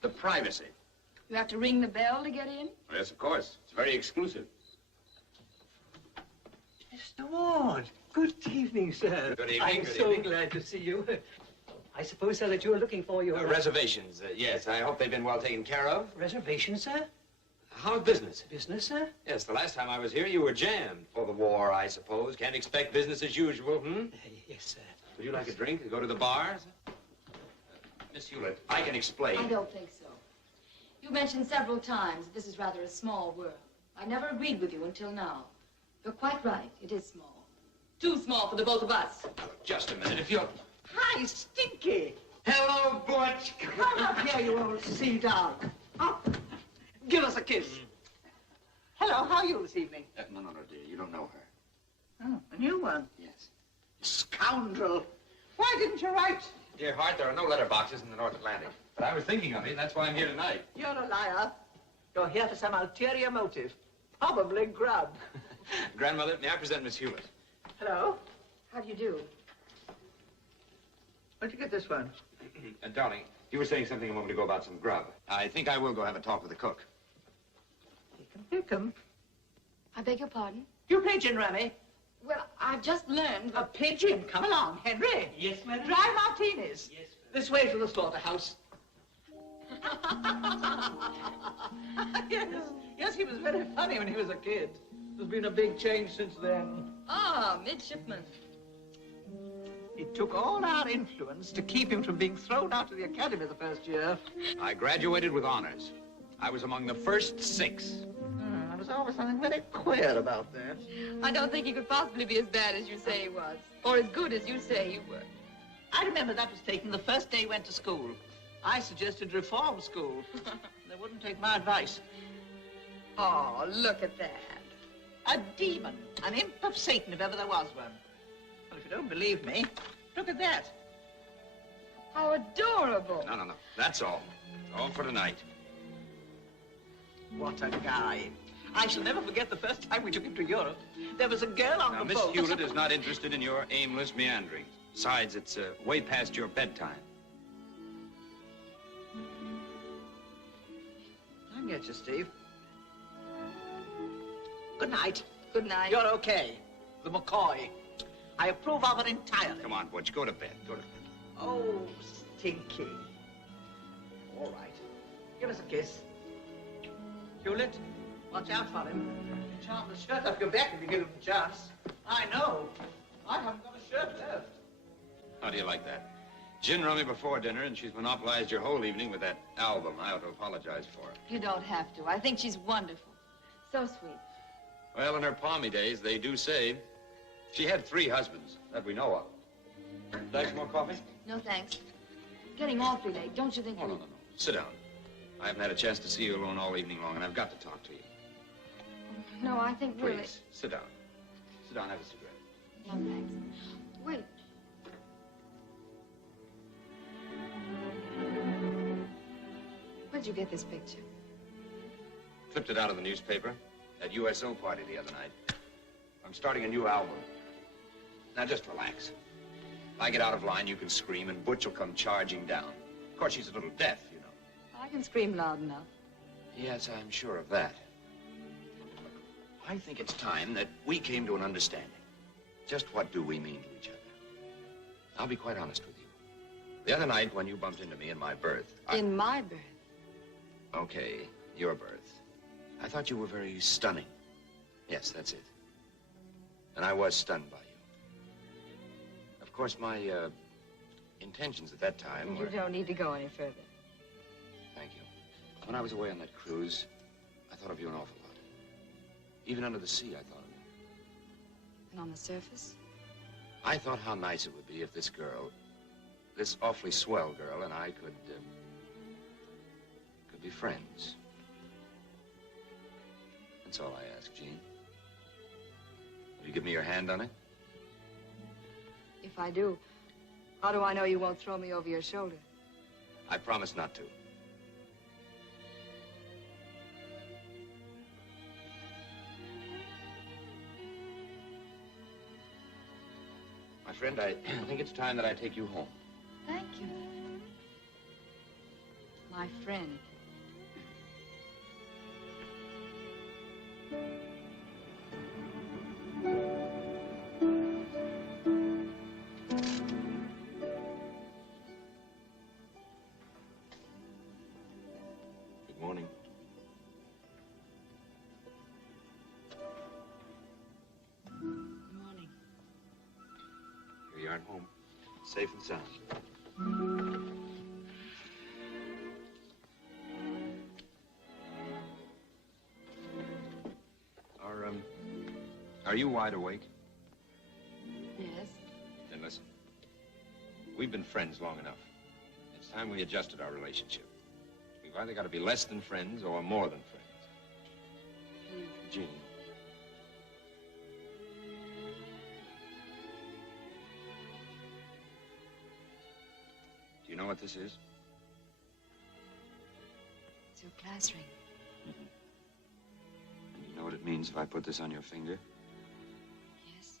The privacy. You have to ring the bell to get in? Oh, yes, of course. It's very exclusive. Mr. Ward, good evening, sir. Good evening, I'm good so evening. glad to see you. I suppose, sir, that you are looking for your... Reservations, yes. I hope they've been well taken care of. Reservations, sir? How's business? Business, sir? Yes, the last time I was here, you were jammed for the war, I suppose. Can't expect business as usual, Yes, sir. Would you like a drink to go to the bar? Miss Hewlett, I can explain. I don't think so. You mentioned several times that this is rather a small world. I never agreed with you until now. You're quite right. It is small. Too small for the both of us. Just a minute, if you'll... Hi, Stinky. Hello, Butch. Come up here, you old sea dog. Up. Give us a kiss. Hello, how are you this evening? No, dear. You don't know her. Oh, a new one. Yes. Scoundrel. Why didn't you write? Dear heart, there are no letter boxes in the North Atlantic. But I was thinking of you. That's why I'm here tonight. You're a liar. You're here for some ulterior motive. Probably grub. Grandmother, may I present Miss Hewlett? Hello? How do you do? Where'd you get this one? Darling, you were saying something a moment ago about some grub. I think I will go have a talk with the cook. Pick 'em. I beg your pardon? You pigeon, Remy. Well, I've just learned... A pigeon? Come along, Henry. Yes, madam. Dry martinis. Yes, madam. This way to the slaughterhouse. Yes, he was very funny when he was a kid. There's been a big change since then. Ah, midshipman. It took all our influence to keep him from being thrown out of the academy the first year. I graduated with honors. I was among the first 6. There was always something very queer about that. I don't think he could possibly be as bad as you say he was. Or as good as you say he was. I remember that was taken the first day he went to school. I suggested reform school. They wouldn't take my advice. Oh, look at that. A demon. An imp of Satan, if ever there was one. Well, if you don't believe me, look at that. How adorable. No. That's all. All for tonight. What a guy. I shall never forget the first time we took him to Europe. There was a girl on Now, the Miss boat. Hewlett is not interested in your aimless meandering. Besides, it's way past your bedtime. I get you, Steve. Good night. Good night. You're okay. The McCoy. I approve of it entirely. Come on, Butch, go to bed. Go to bed. Oh, Stinky. All right. Give us a kiss. Hewlett, watch out for him. He'll charm the shirt off your back if you give him a chance. I know. I haven't got a shirt left. How do you like that? Gin rummy before dinner, and she's monopolized your whole evening with that album. I ought to apologize for her. You don't have to. I think she's wonderful. So sweet. Well, in her palmy days, they do say she had 3 husbands that we know of. Like some more coffee? No, thanks. Getting awfully late. Don't you think No. Sit down. I haven't had a chance to see you alone all evening long, and I've got to talk to you. No, I think really... Please, sit down. Sit down, have a cigarette. No, thanks. Wait. Where'd you get this picture? Clipped it out of the newspaper. That USO party the other night. I'm starting a new album. Now, just relax. If I get out of line, you can scream, and Butch will come charging down. Of course, she's a little deaf, you know. I can scream loud enough. Yes, I'm sure of that. I think it's time that we came to an understanding. Just what do we mean to each other? I'll be quite honest with you. The other night when you bumped into me in my berth... In my berth? Okay, your berth. I thought you were very stunning. Yes, that's it. And I was stunned by you. Of course, my intentions at that time You were... don't need to go any further. Thank you. When I was away on that cruise, I thought of you an awful lot. Even under the sea, I thought of you. And on the surface? I thought how nice it would be if this girl, this awfully swell girl, and I could be friends. That's all I ask, Jean. Will you give me your hand on it? If I do, how do I know you won't throw me over your shoulder? I promise not to. My friend, I think it's time that I take you home. Thank you. My friend. Good morning. Good morning. Here you are at home, safe and sound. Are you wide awake? Yes. Then listen. We've been friends long enough. It's time we adjusted our relationship. We've either got to be less than friends or more than friends. Jean. Do you know what this is? It's your class ring. And you know what it means if I put this on your finger? Yes.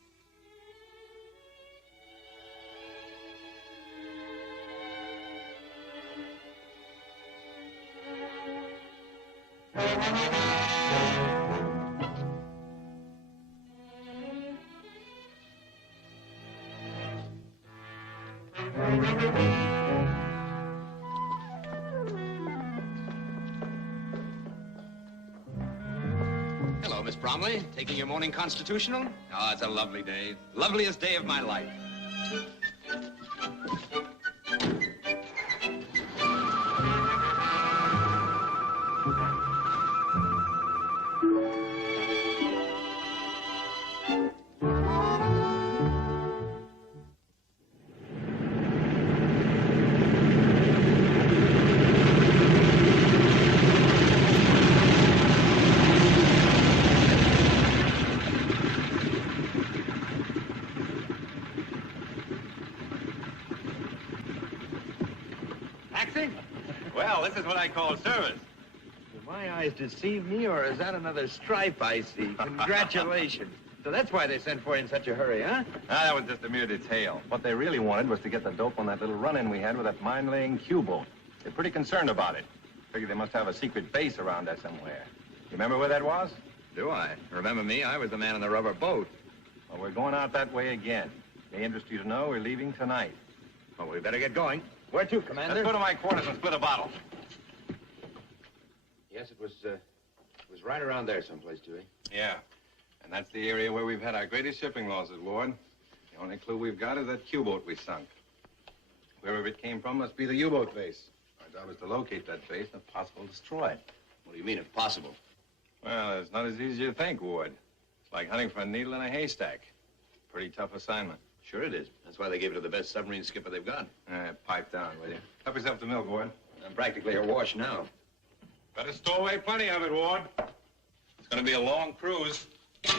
Hello, Miss Bromley. Taking your morning constitutional? Oh, it's a lovely day. Loveliest day of my life. Well, this is what I call service. Do my eyes deceive me, or is that another stripe I see? Congratulations. So that's why they sent for you in such a hurry, huh? Ah, that was just a mere detail. What they really wanted was to get the dope on that little run-in we had with that mine-laying Q-boat. They're pretty concerned about it. Figured they must have a secret base around there somewhere. You remember where that was? Do I? Remember me? I was the man in the rubber boat. Well, we're going out that way again. May interest you to know we're leaving tonight. Well, we better get going. Where to, Commander? Let's go to my quarters and split a bottle. Yes, it was right around there someplace, Dewey. Yeah. And that's the area where we've had our greatest shipping losses, Ward. The only clue we've got is that Q-boat we sunk. Wherever it came from must be the U-boat base. Our job is to locate that base and, if possible, destroy it. What do you mean, if possible? Well, it's not as easy as you think, Ward. It's like hunting for a needle in a haystack. Pretty tough assignment. Sure it is. That's why they gave it to the best submarine skipper they've got. Pipe down, will you? Help yourself to milk, Ward. I'm practically awash now. Better stow away plenty of it, Ward. It's gonna be a long cruise. The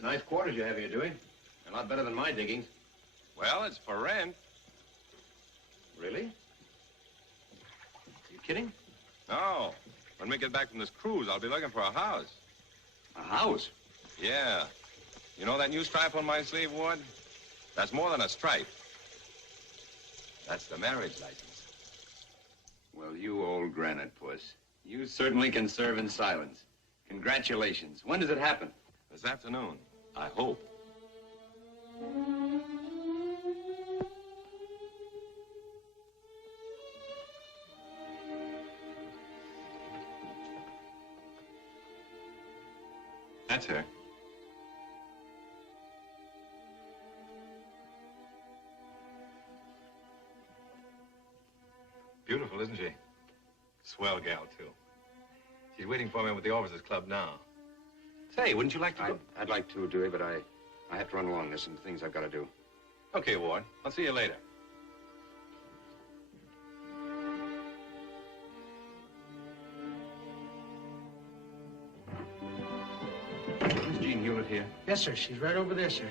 nice quarters you have here, Dewey. A lot better than my diggings. Well, it's for rent. Really? You kidding? No. When we get back from this cruise, I'll be looking for a house. A house? Yeah. You know that new stripe on my sleeve, Ward? That's more than a stripe. That's the marriage license. Well, you old granite puss. You certainly can serve in silence. Congratulations. When does it happen? This afternoon. I hope. That's her. Beautiful, isn't she? Swell gal, too. She's waiting for me with the Officers Club now. Say, wouldn't you like to go? I'd like to, Dewey, but I have to run along. There's some things I've got to do. Okay, Ward. I'll see you later. Is Jean Hewlett here? Yes, sir. She's right over there, sir.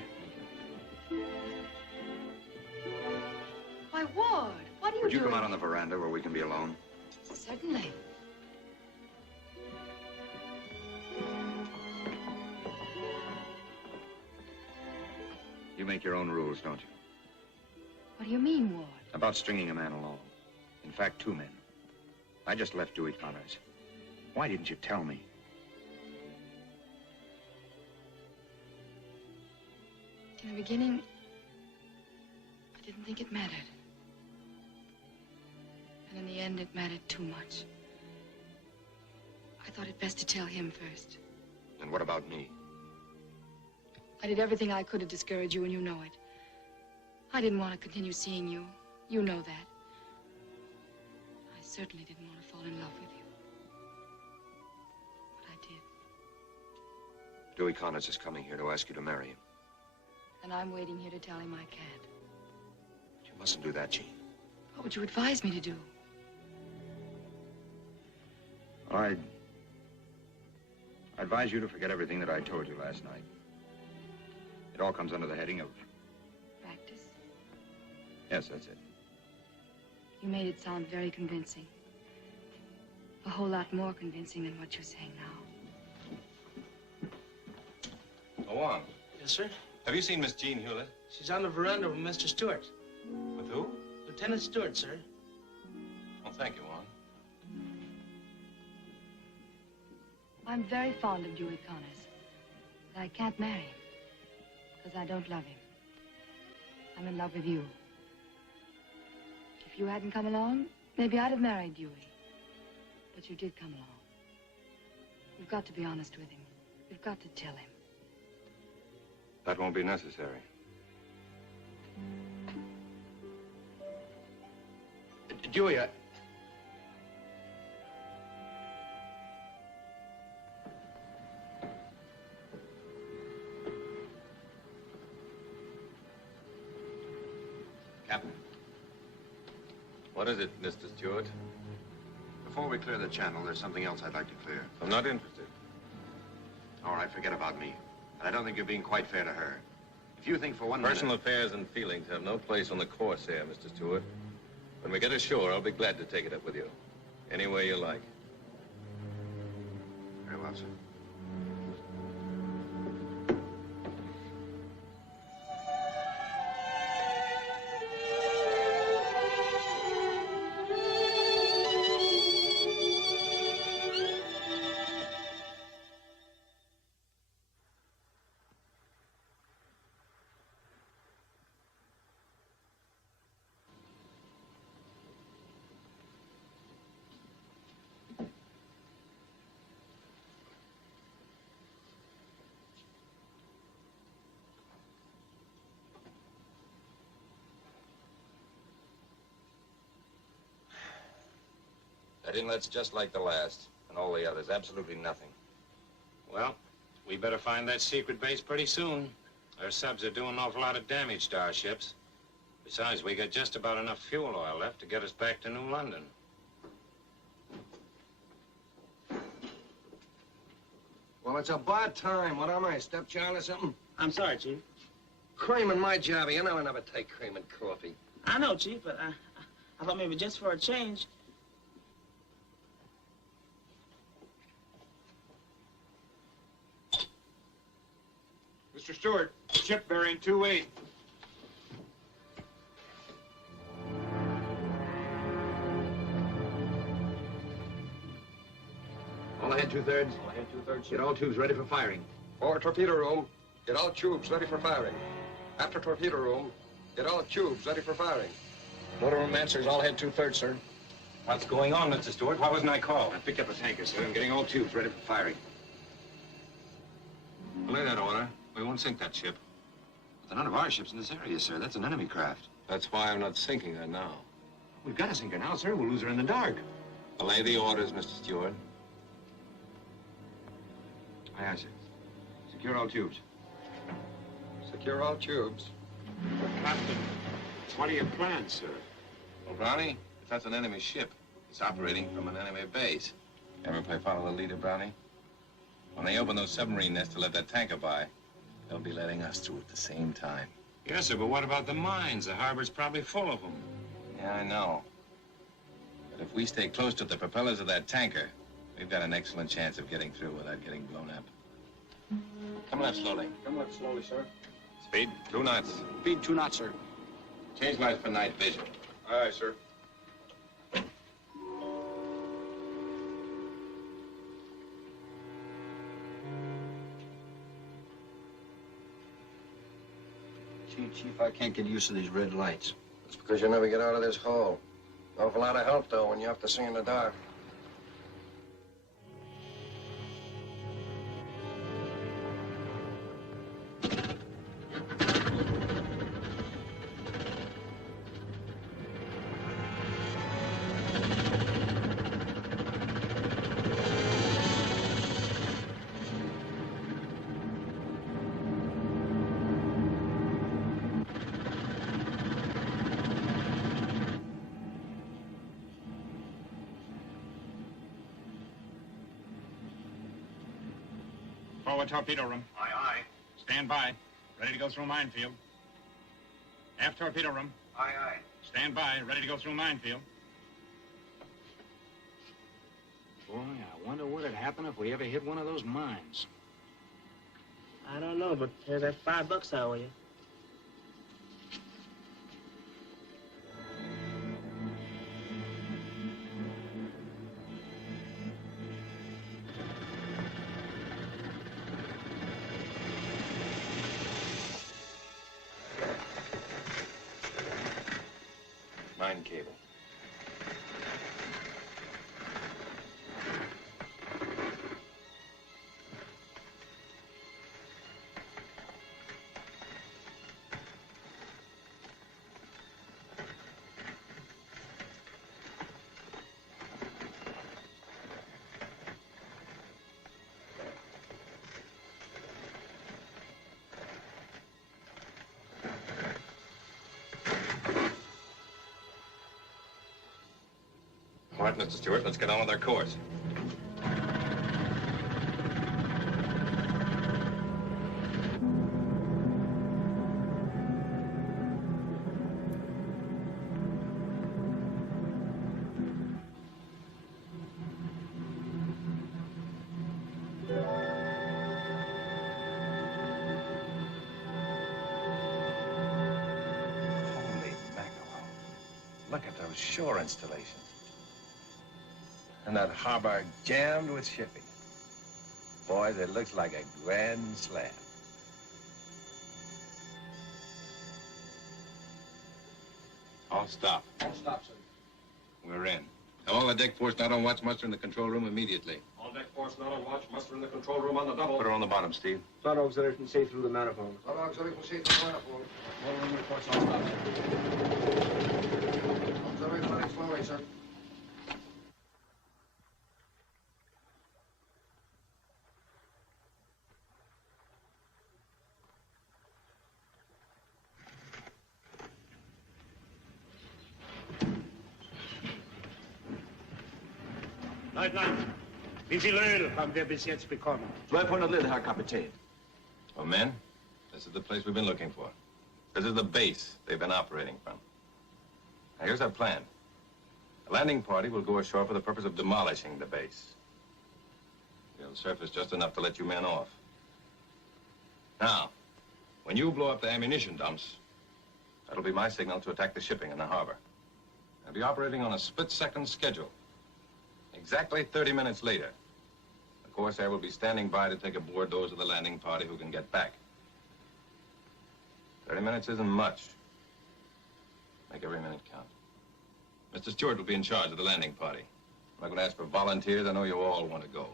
Why, Ward, what are you Would you doing? come out on the veranda where we can be alone? Certainly. You make your own rules, don't you? What do you mean, Ward? About stringing a man along. In fact, 2 men. I just left Dewey Connors. Why didn't you tell me? In the beginning, I didn't think it mattered. And in the end, it mattered too much. I thought it best to tell him first. And what about me? I did everything I could to discourage you, and you know it. I didn't want to continue seeing you. You know that. I certainly didn't want to fall in love with you. But I did. Dewey Connors is coming here to ask you to marry him. And I'm waiting here to tell him I can't. You mustn't do that, Jean. What would you advise me to do? I advise you to forget everything that I told you last night. It all comes under the heading of... Practice? Yes, that's it. You made it sound very convincing. A whole lot more convincing than what you're saying now. Go on. Yes, sir. Have you seen Miss Jean Hewlett? She's on the veranda with Mr. Stewart. With who? Lieutenant Stewart, sir. Oh, thank you, Juan. I'm very fond of Dewey Connors, but I can't marry him because I don't love him. I'm in love with you. If you hadn't come along, maybe I'd have married Dewey. But you did come along. You've got to be honest with him. You've got to tell him. That won't be necessary. Dewey, Captain. What is it, Mr. Stewart? Before we clear the channel, there's something else I'd like to clear. I'm not interested. All right, forget about me. But I don't think you're being quite fair to her. If you think for one minute... Personal affairs and feelings have no place on the Corsair, Mr. Stewart. When we get ashore, I'll be glad to take it up with you. Any way you like. Very well, sir. That inlet's just like the last, and all the others. Absolutely nothing. Well, we better find that secret base pretty soon. Our subs are doing an awful lot of damage to our ships. Besides, we got just about enough fuel oil left to get us back to New London. Well, it's about time. What am I, stepchild or something? I'm sorry, Chief. Cream in my job. You know I never take cream in coffee. I know, Chief, but I thought maybe just for a change. Mr. Stewart, ship bearing 28. All ahead 2/3. All ahead 2/3. Get all tubes ready for firing. Forward torpedo room. Get all tubes ready for firing. After torpedo room, get all tubes ready for firing. Motor room answers all ahead 2/3, sir. What's going on, Mr. Stewart? Why wasn't I called? I picked up a tanker, sir. I'm getting all tubes ready for firing. Lay that order. We won't sink that ship. But none of our ships in this area, sir. That's an enemy craft. That's why I'm not sinking her now. We've got to sink her now, sir. We'll lose her in the dark. Belay the orders, Mr. Stewart. Aye, aye, sir. Secure all tubes. Secure all tubes. Captain, what do you plan, sir? Well, Brownie, if that's an enemy ship, it's operating from an enemy base. Ever play follow the leader, Brownie? When they open those submarine nests to let that tanker by, they'll be letting us through at the same time. Yes, sir, but what about the mines? The harbor's probably full of them. Yeah, I know. But if we stay close to the propellers of that tanker, we've got an excellent chance of getting through without getting blown up. Come left slowly. Come left slowly, sir. Speed 2 knots. Speed 2 knots, sir. Change lights for night vision. Aye, aye, sir. Gee, Chief, I can't get used to these red lights. It's because you never get out of this hole. An awful lot of help, though, when you have to see in the dark. Forward torpedo room. Aye, aye. Stand by. Ready to go through minefield. Aft torpedo room. Aye, aye. Stand by. Ready to go through minefield. Boy, I wonder what'd happen if we ever hit one of those mines. I don't know, but here's that $5 I owe you. Mine cable. All right, Mr. Stewart, let's get on with our course. Holy mackerel. Look at those shore installations. And that harbor jammed with shipping. Boys, it looks like a grand slam. All stop. All stop, sir. We're in. All the deck force not on watch, muster in the control room immediately. All deck force not on watch. Muster in the control room on the double. Put her on the bottom, Steve. Start auxiliary from safe through the manifold. Start auxiliary from safe through the manifold. Motor room reports all stop, sir. Auxiliary running slowly, sir. Leutnant, wie viel Öl haben wir bis jetzt bekommen? 1200 Liter, Herr Kapitän. Well, men, this is the place we've been looking for. This is the base they've been operating from. Now, here's our plan. The landing party will go ashore for the purpose of demolishing the base. They'll surface just enough to let you men off. Now, when you blow up the ammunition dumps, that'll be my signal to attack the shipping in the harbor. I'll be operating on a split-second schedule. Exactly 30 minutes later, the Corsair will be standing by to take aboard those of the landing party who can get back. 30 minutes isn't much. Make every minute count. Mr. Stewart will be in charge of the landing party. I'm not going to ask for volunteers. I know you all want to go.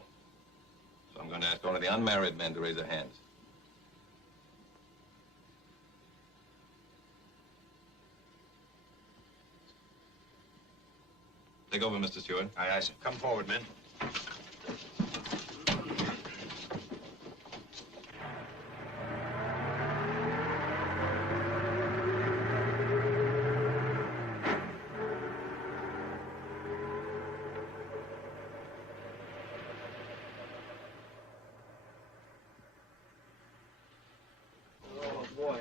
So I'm going to ask only the unmarried men to raise their hands. Take over, Mr. Stewart. Aye, aye, sir. Come forward, men. Oh, boy.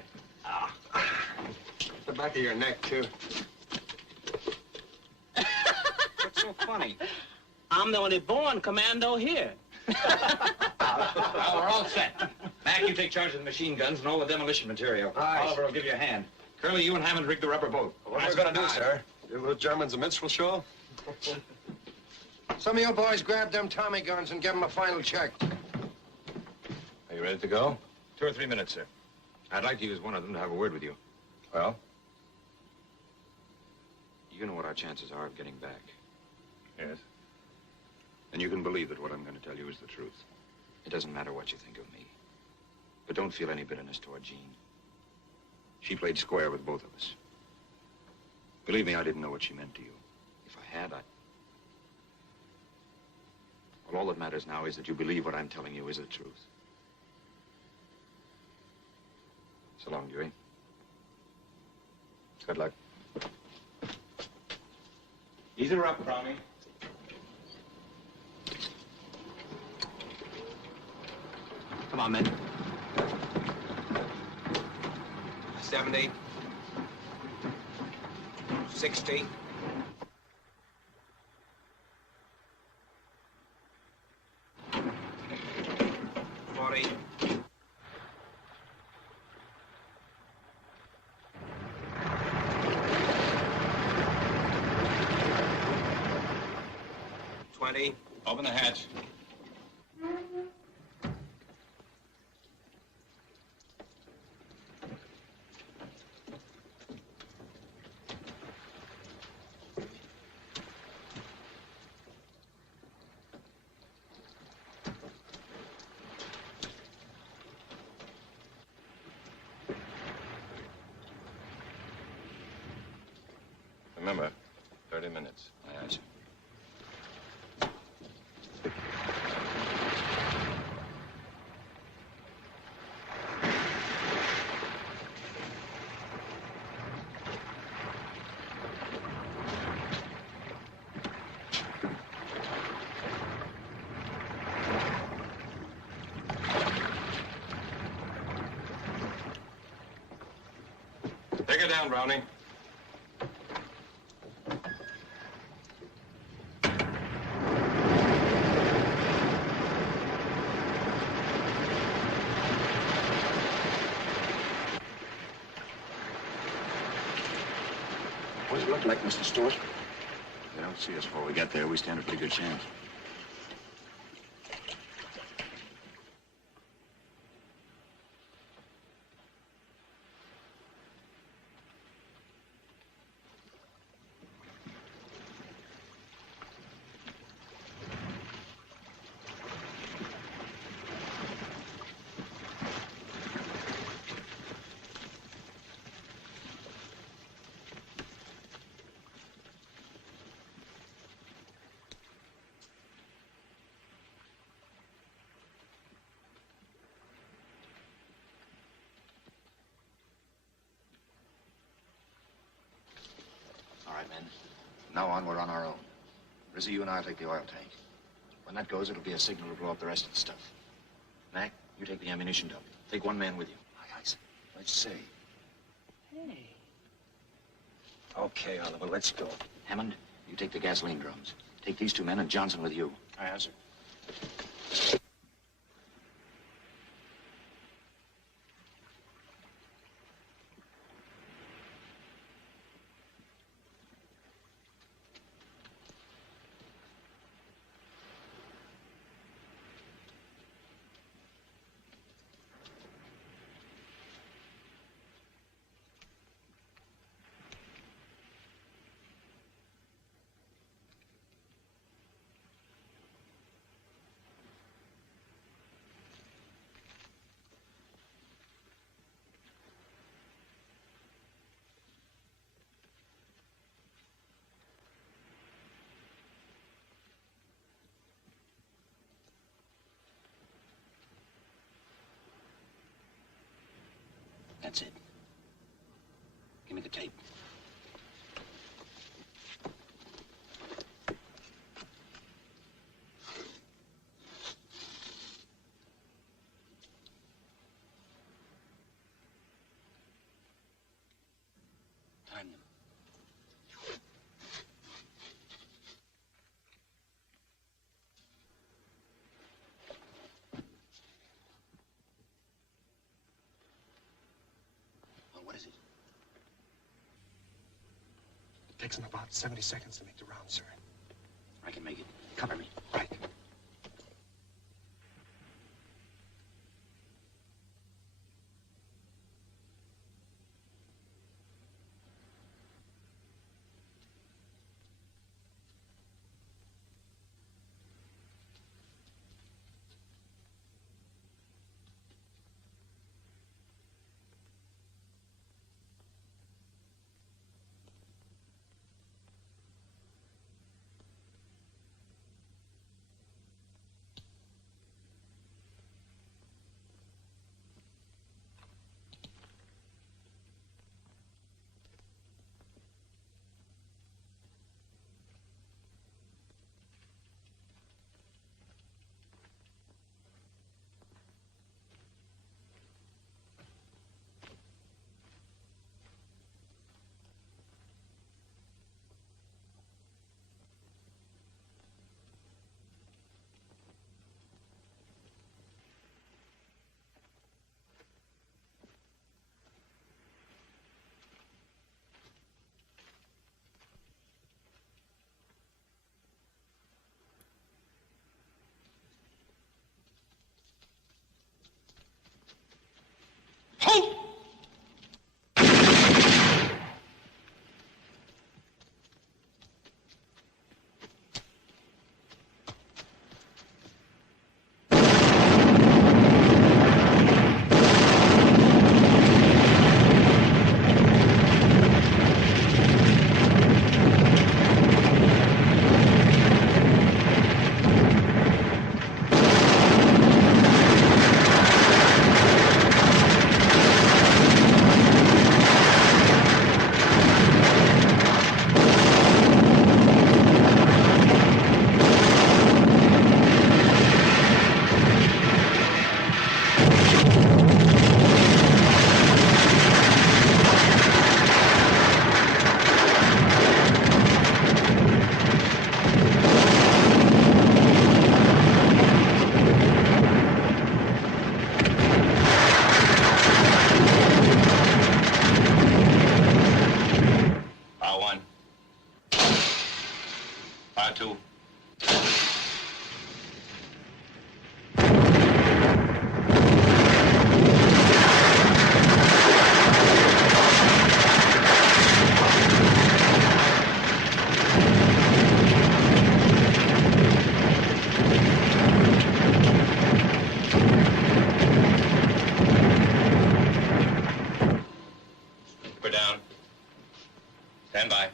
The back of your neck, too. What's so funny? I'm the only born commando here. Well, we're all set. Mac, you take charge of the machine guns and all the demolition material. Aye. Oliver will give you a hand. Curly, you and Hammond rig the rubber boat. What are we going to do, sir? Give the Germans a minstrel show? Some of you boys grab them Tommy guns and give them a final check. Are you ready to go? 2 or 3 minutes, sir. I'd like to use one of them to have a word with you. Well? You know what our chances are of getting back. Yes. And you can believe that what I'm going to tell you is the truth. It doesn't matter what you think of me. But don't feel any bitterness toward Jean. She played square with both of us. Believe me, I didn't know what she meant to you. If I had, Well, all that matters now is that you believe what I'm telling you is the truth. So long, Dewey. Good luck. Ease her up, Brownie. Come on, men. 70. 60. 40. 20. Open the hatch. Remember, 30 minutes. Aye, aye, sir. Take her down, Brownie. What does it look like, Mr. Stewart? If they don't see us before we get there, we stand a pretty good chance. All right, men. From now on, we're on our own. Rizzy, you and I'll take the oil tank. When that goes, it'll be a signal to blow up the rest of the stuff. Mac, you take the ammunition dump. Take one man with you. Aye, sir. Let's see. Hey. Okay, Oliver, let's go. Hammond, you take the gasoline drums. Take these two men and Johnson with you. Aye, sir. That's it. Give me the tape. Time them. What is it? It takes them about 70 seconds to make the round, sir. I can make it. Cover me. Right. Stand by.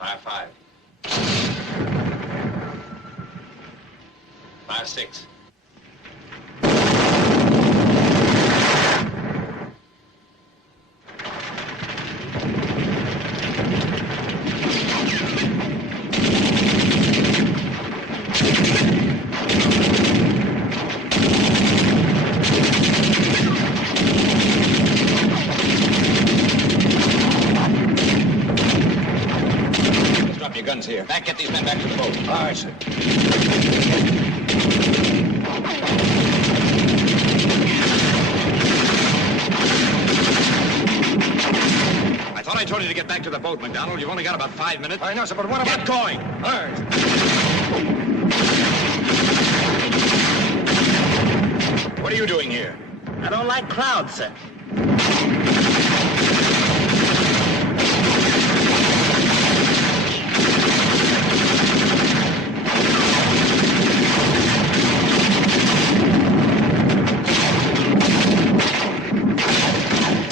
5-5. 5-6. here. Mac, get these men back to the boat. All right, sir. I thought I told you to get back to the boat, McDonald. You've only got about 5 minutes. I know, sir, but what about... Get going! All right. What are you doing here? I don't like crowds, sir.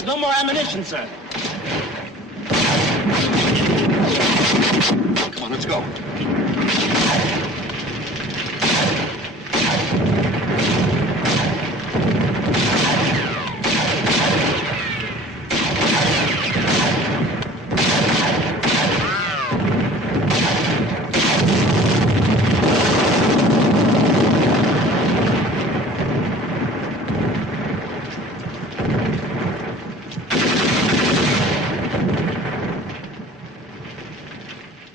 No more ammunition, sir. Come on, let's go.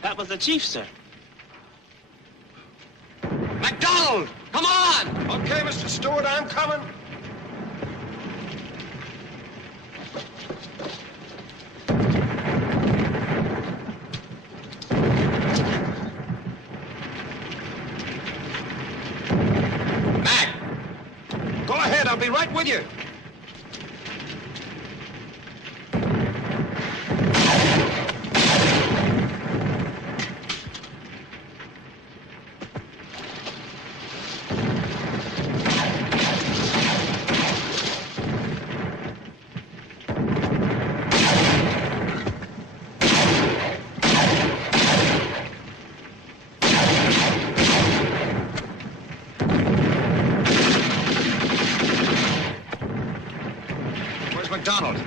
That was the chief, sir. McDonald! Come on! Okay, Mr. Stewart, I'm coming. Mac! Go ahead, I'll be right with you. McDonald.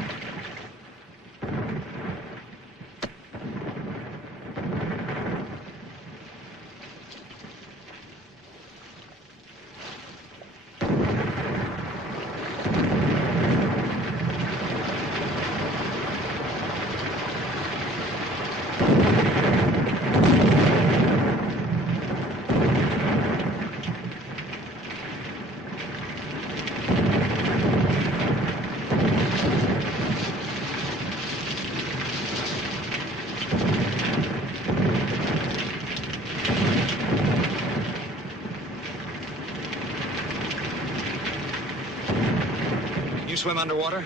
You swim underwater?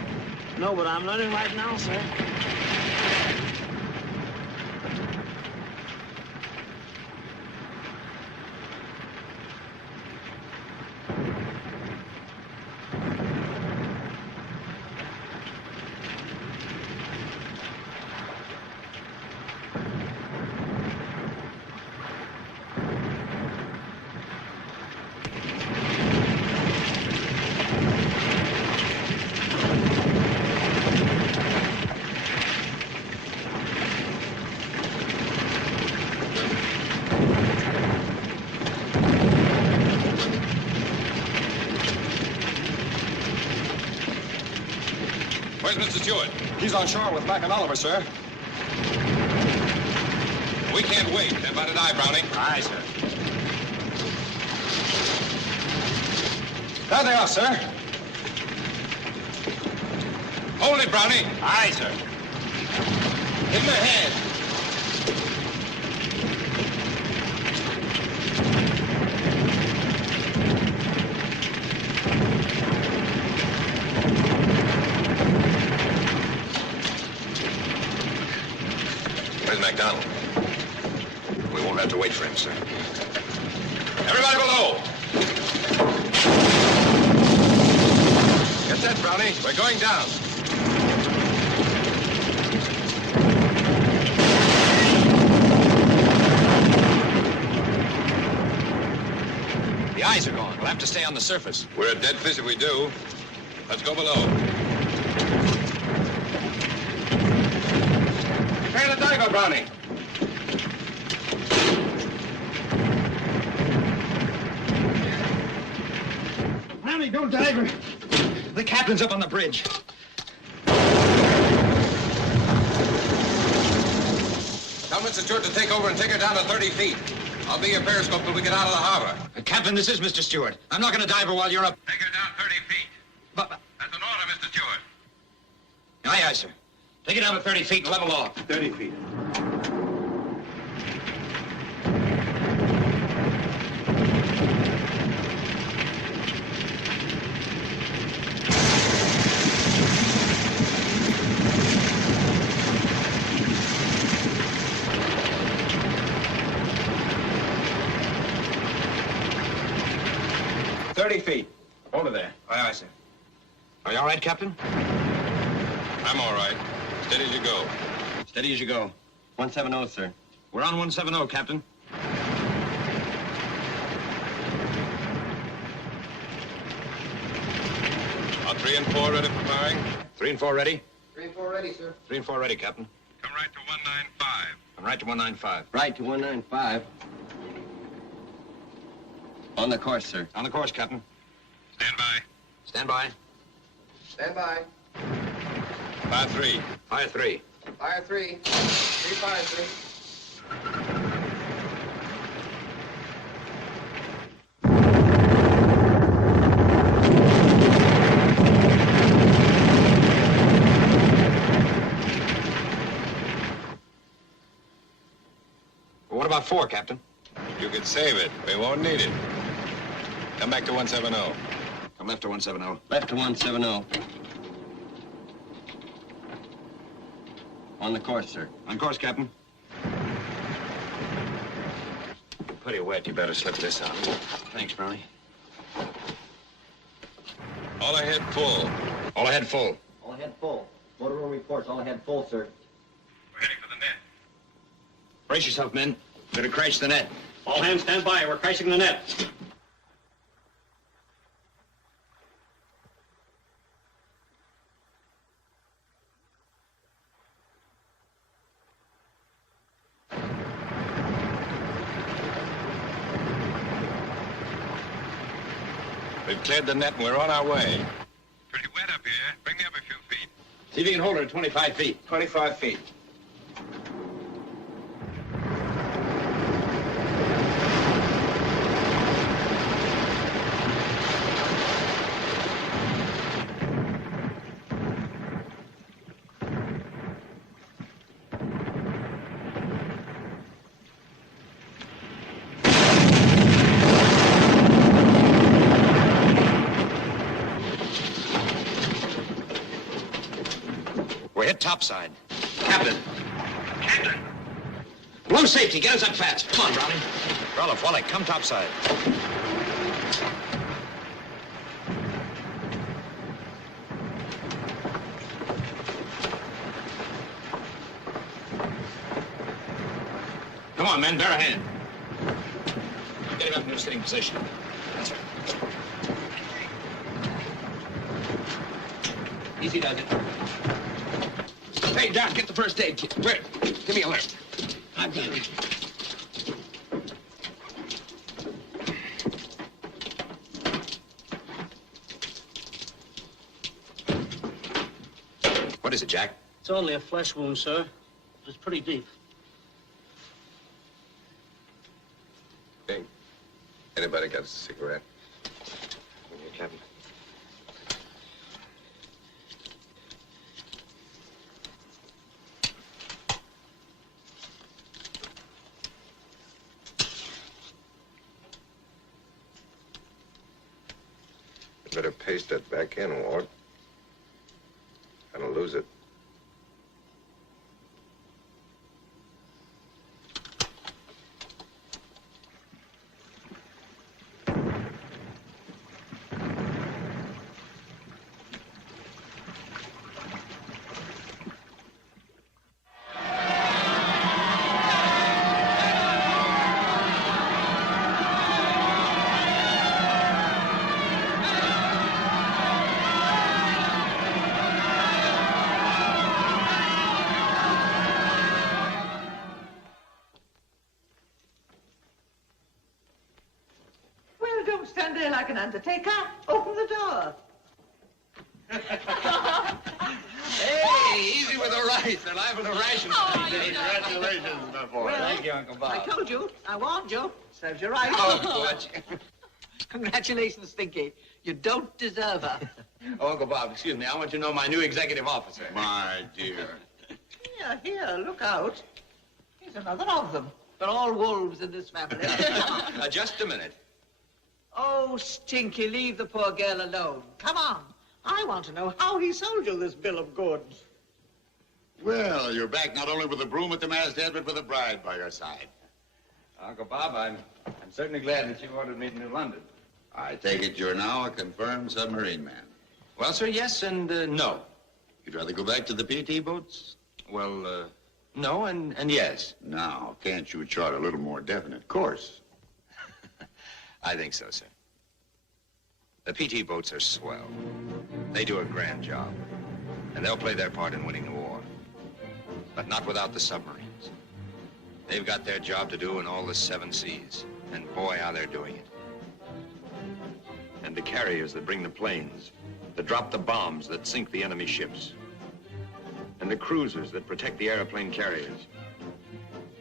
No, but I'm learning right now, sir. Where's Mr. Stewart? He's on shore with Mac and Oliver, sir. We can't wait. Stand by to die, Browning. Aye, sir. There they are, sir. Hold it, Browning. Aye, sir. Give him a hand. Where's MacDonald? We won't have to wait for him, sir. Everybody below. Get that, Brownie. We're going down. The eyes are gone. We'll have to stay on the surface. We're a dead fish if we do. Let's go below. Prepare the diver, Brownie. Brownie, don't dive her. The captain's up on the bridge. Tell Mr. Stewart to take over and take her down to 30 feet. I'll be your periscope till we get out of the harbor. Captain, this is Mr. Stewart. I'm not going to dive her while you're up. Take her down 30 feet. But... That's an order, Mr. Stewart. Aye, aye, sir. Take it down to 30 feet and level off. 30 feet. Hold her there. Aye, aye, sir. Are you all right, Captain? I'm all right. Steady as you go. Steady as you go. 170, sir. We're on 170, Captain. Are 3 and 4 ready for firing? 3 and 4 ready? 3 and 4 ready, sir. 3 and 4 ready, Captain. Come right to 195. I'm right to 195. Right to 195. On the course, sir. On the course, Captain. Stand by. Stand by. Stand by. Fire 3. Fire 3. Fire 3. 3 fire 3. Well, what about 4, Captain? You can save it. We won't need it. Come back to 170. Come left to 170. Left to 170. On the course, sir. On course, Captain. Pretty wet. You better slip this on. Thanks, Brownie. All ahead full. All ahead full. All ahead full. Motor room reports all ahead full, sir. We're heading for the net. Brace yourself, men. We're going to crash the net. All hands stand by. We're crashing the net. We've cleared the net and we're on our way. Pretty wet up here. Bring me up a few feet. See if you can hold her at 25 feet. 25 feet. We're hit topside. Captain. Captain. Blow safety. Get us up fast. Come on, Brownie. Roloff, Wallach, come topside. Come on, men. Bear a hand. Get him up into a sitting position. That's right. Easy does it. Hey, Doc, get the first aid kit. Where? Give me a lift. I've got it. What is it, Jack? It's only a flesh wound, sir. It's pretty deep. Hey, anybody got a cigarette? Here, Captain. Better paste that back in, Ward. I don't lose it. Don't stand there like an undertaker. Open the door. Hey, easy with the nice. They're liable to ration. Congratulations, my boy. Well, Thank you, Uncle Bob. I told you. I warned you. Serves you right. Oh, Butch. Congratulations, Stinky. You don't deserve her. Oh, Uncle Bob, excuse me. I want you to know my new executive officer. My dear. Here, look out. Here's another of them. They're all wolves in this family. Just a minute. Oh, Stinky, leave the poor girl alone. Come on. I want to know how he sold you this bill of goods. Well, you're back not only with a broom at the masthead, but with a bride by your side. Uncle Bob, I'm certainly glad that you ordered me to New London. I take it you're now a confirmed submarine man. Well, sir, yes and no. You'd rather go back to the PT boats? Well, no and yes. Now, can't you chart a little more definite course? I think so, sir. The PT boats are swell. They do a grand job. And they'll play their part in winning the war. But not without the submarines. They've got their job to do in all the 7 seas. And boy, how they're doing it. And the carriers that bring the planes, that drop the bombs that sink the enemy ships. And the cruisers that protect the airplane carriers.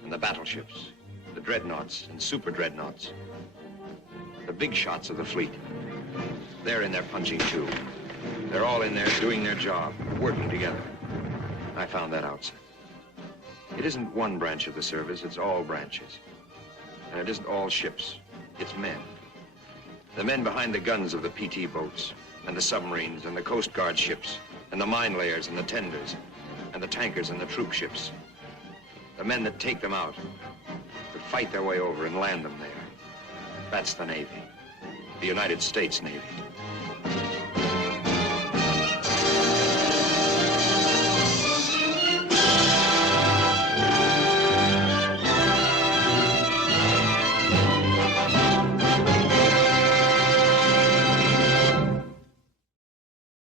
And the battleships, the dreadnoughts and super dreadnoughts. The big shots of the fleet. They're in there punching too. They're all in there doing their job, working together. I found that out, sir. It isn't one branch of the service, it's all branches. And it isn't all ships, it's men. The men behind the guns of the PT boats, and the submarines, and the Coast Guard ships, and the mine layers, and the tenders, and the tankers, and the troop ships. The men that take them out, that fight their way over and land them there. That's the Navy, the United States Navy.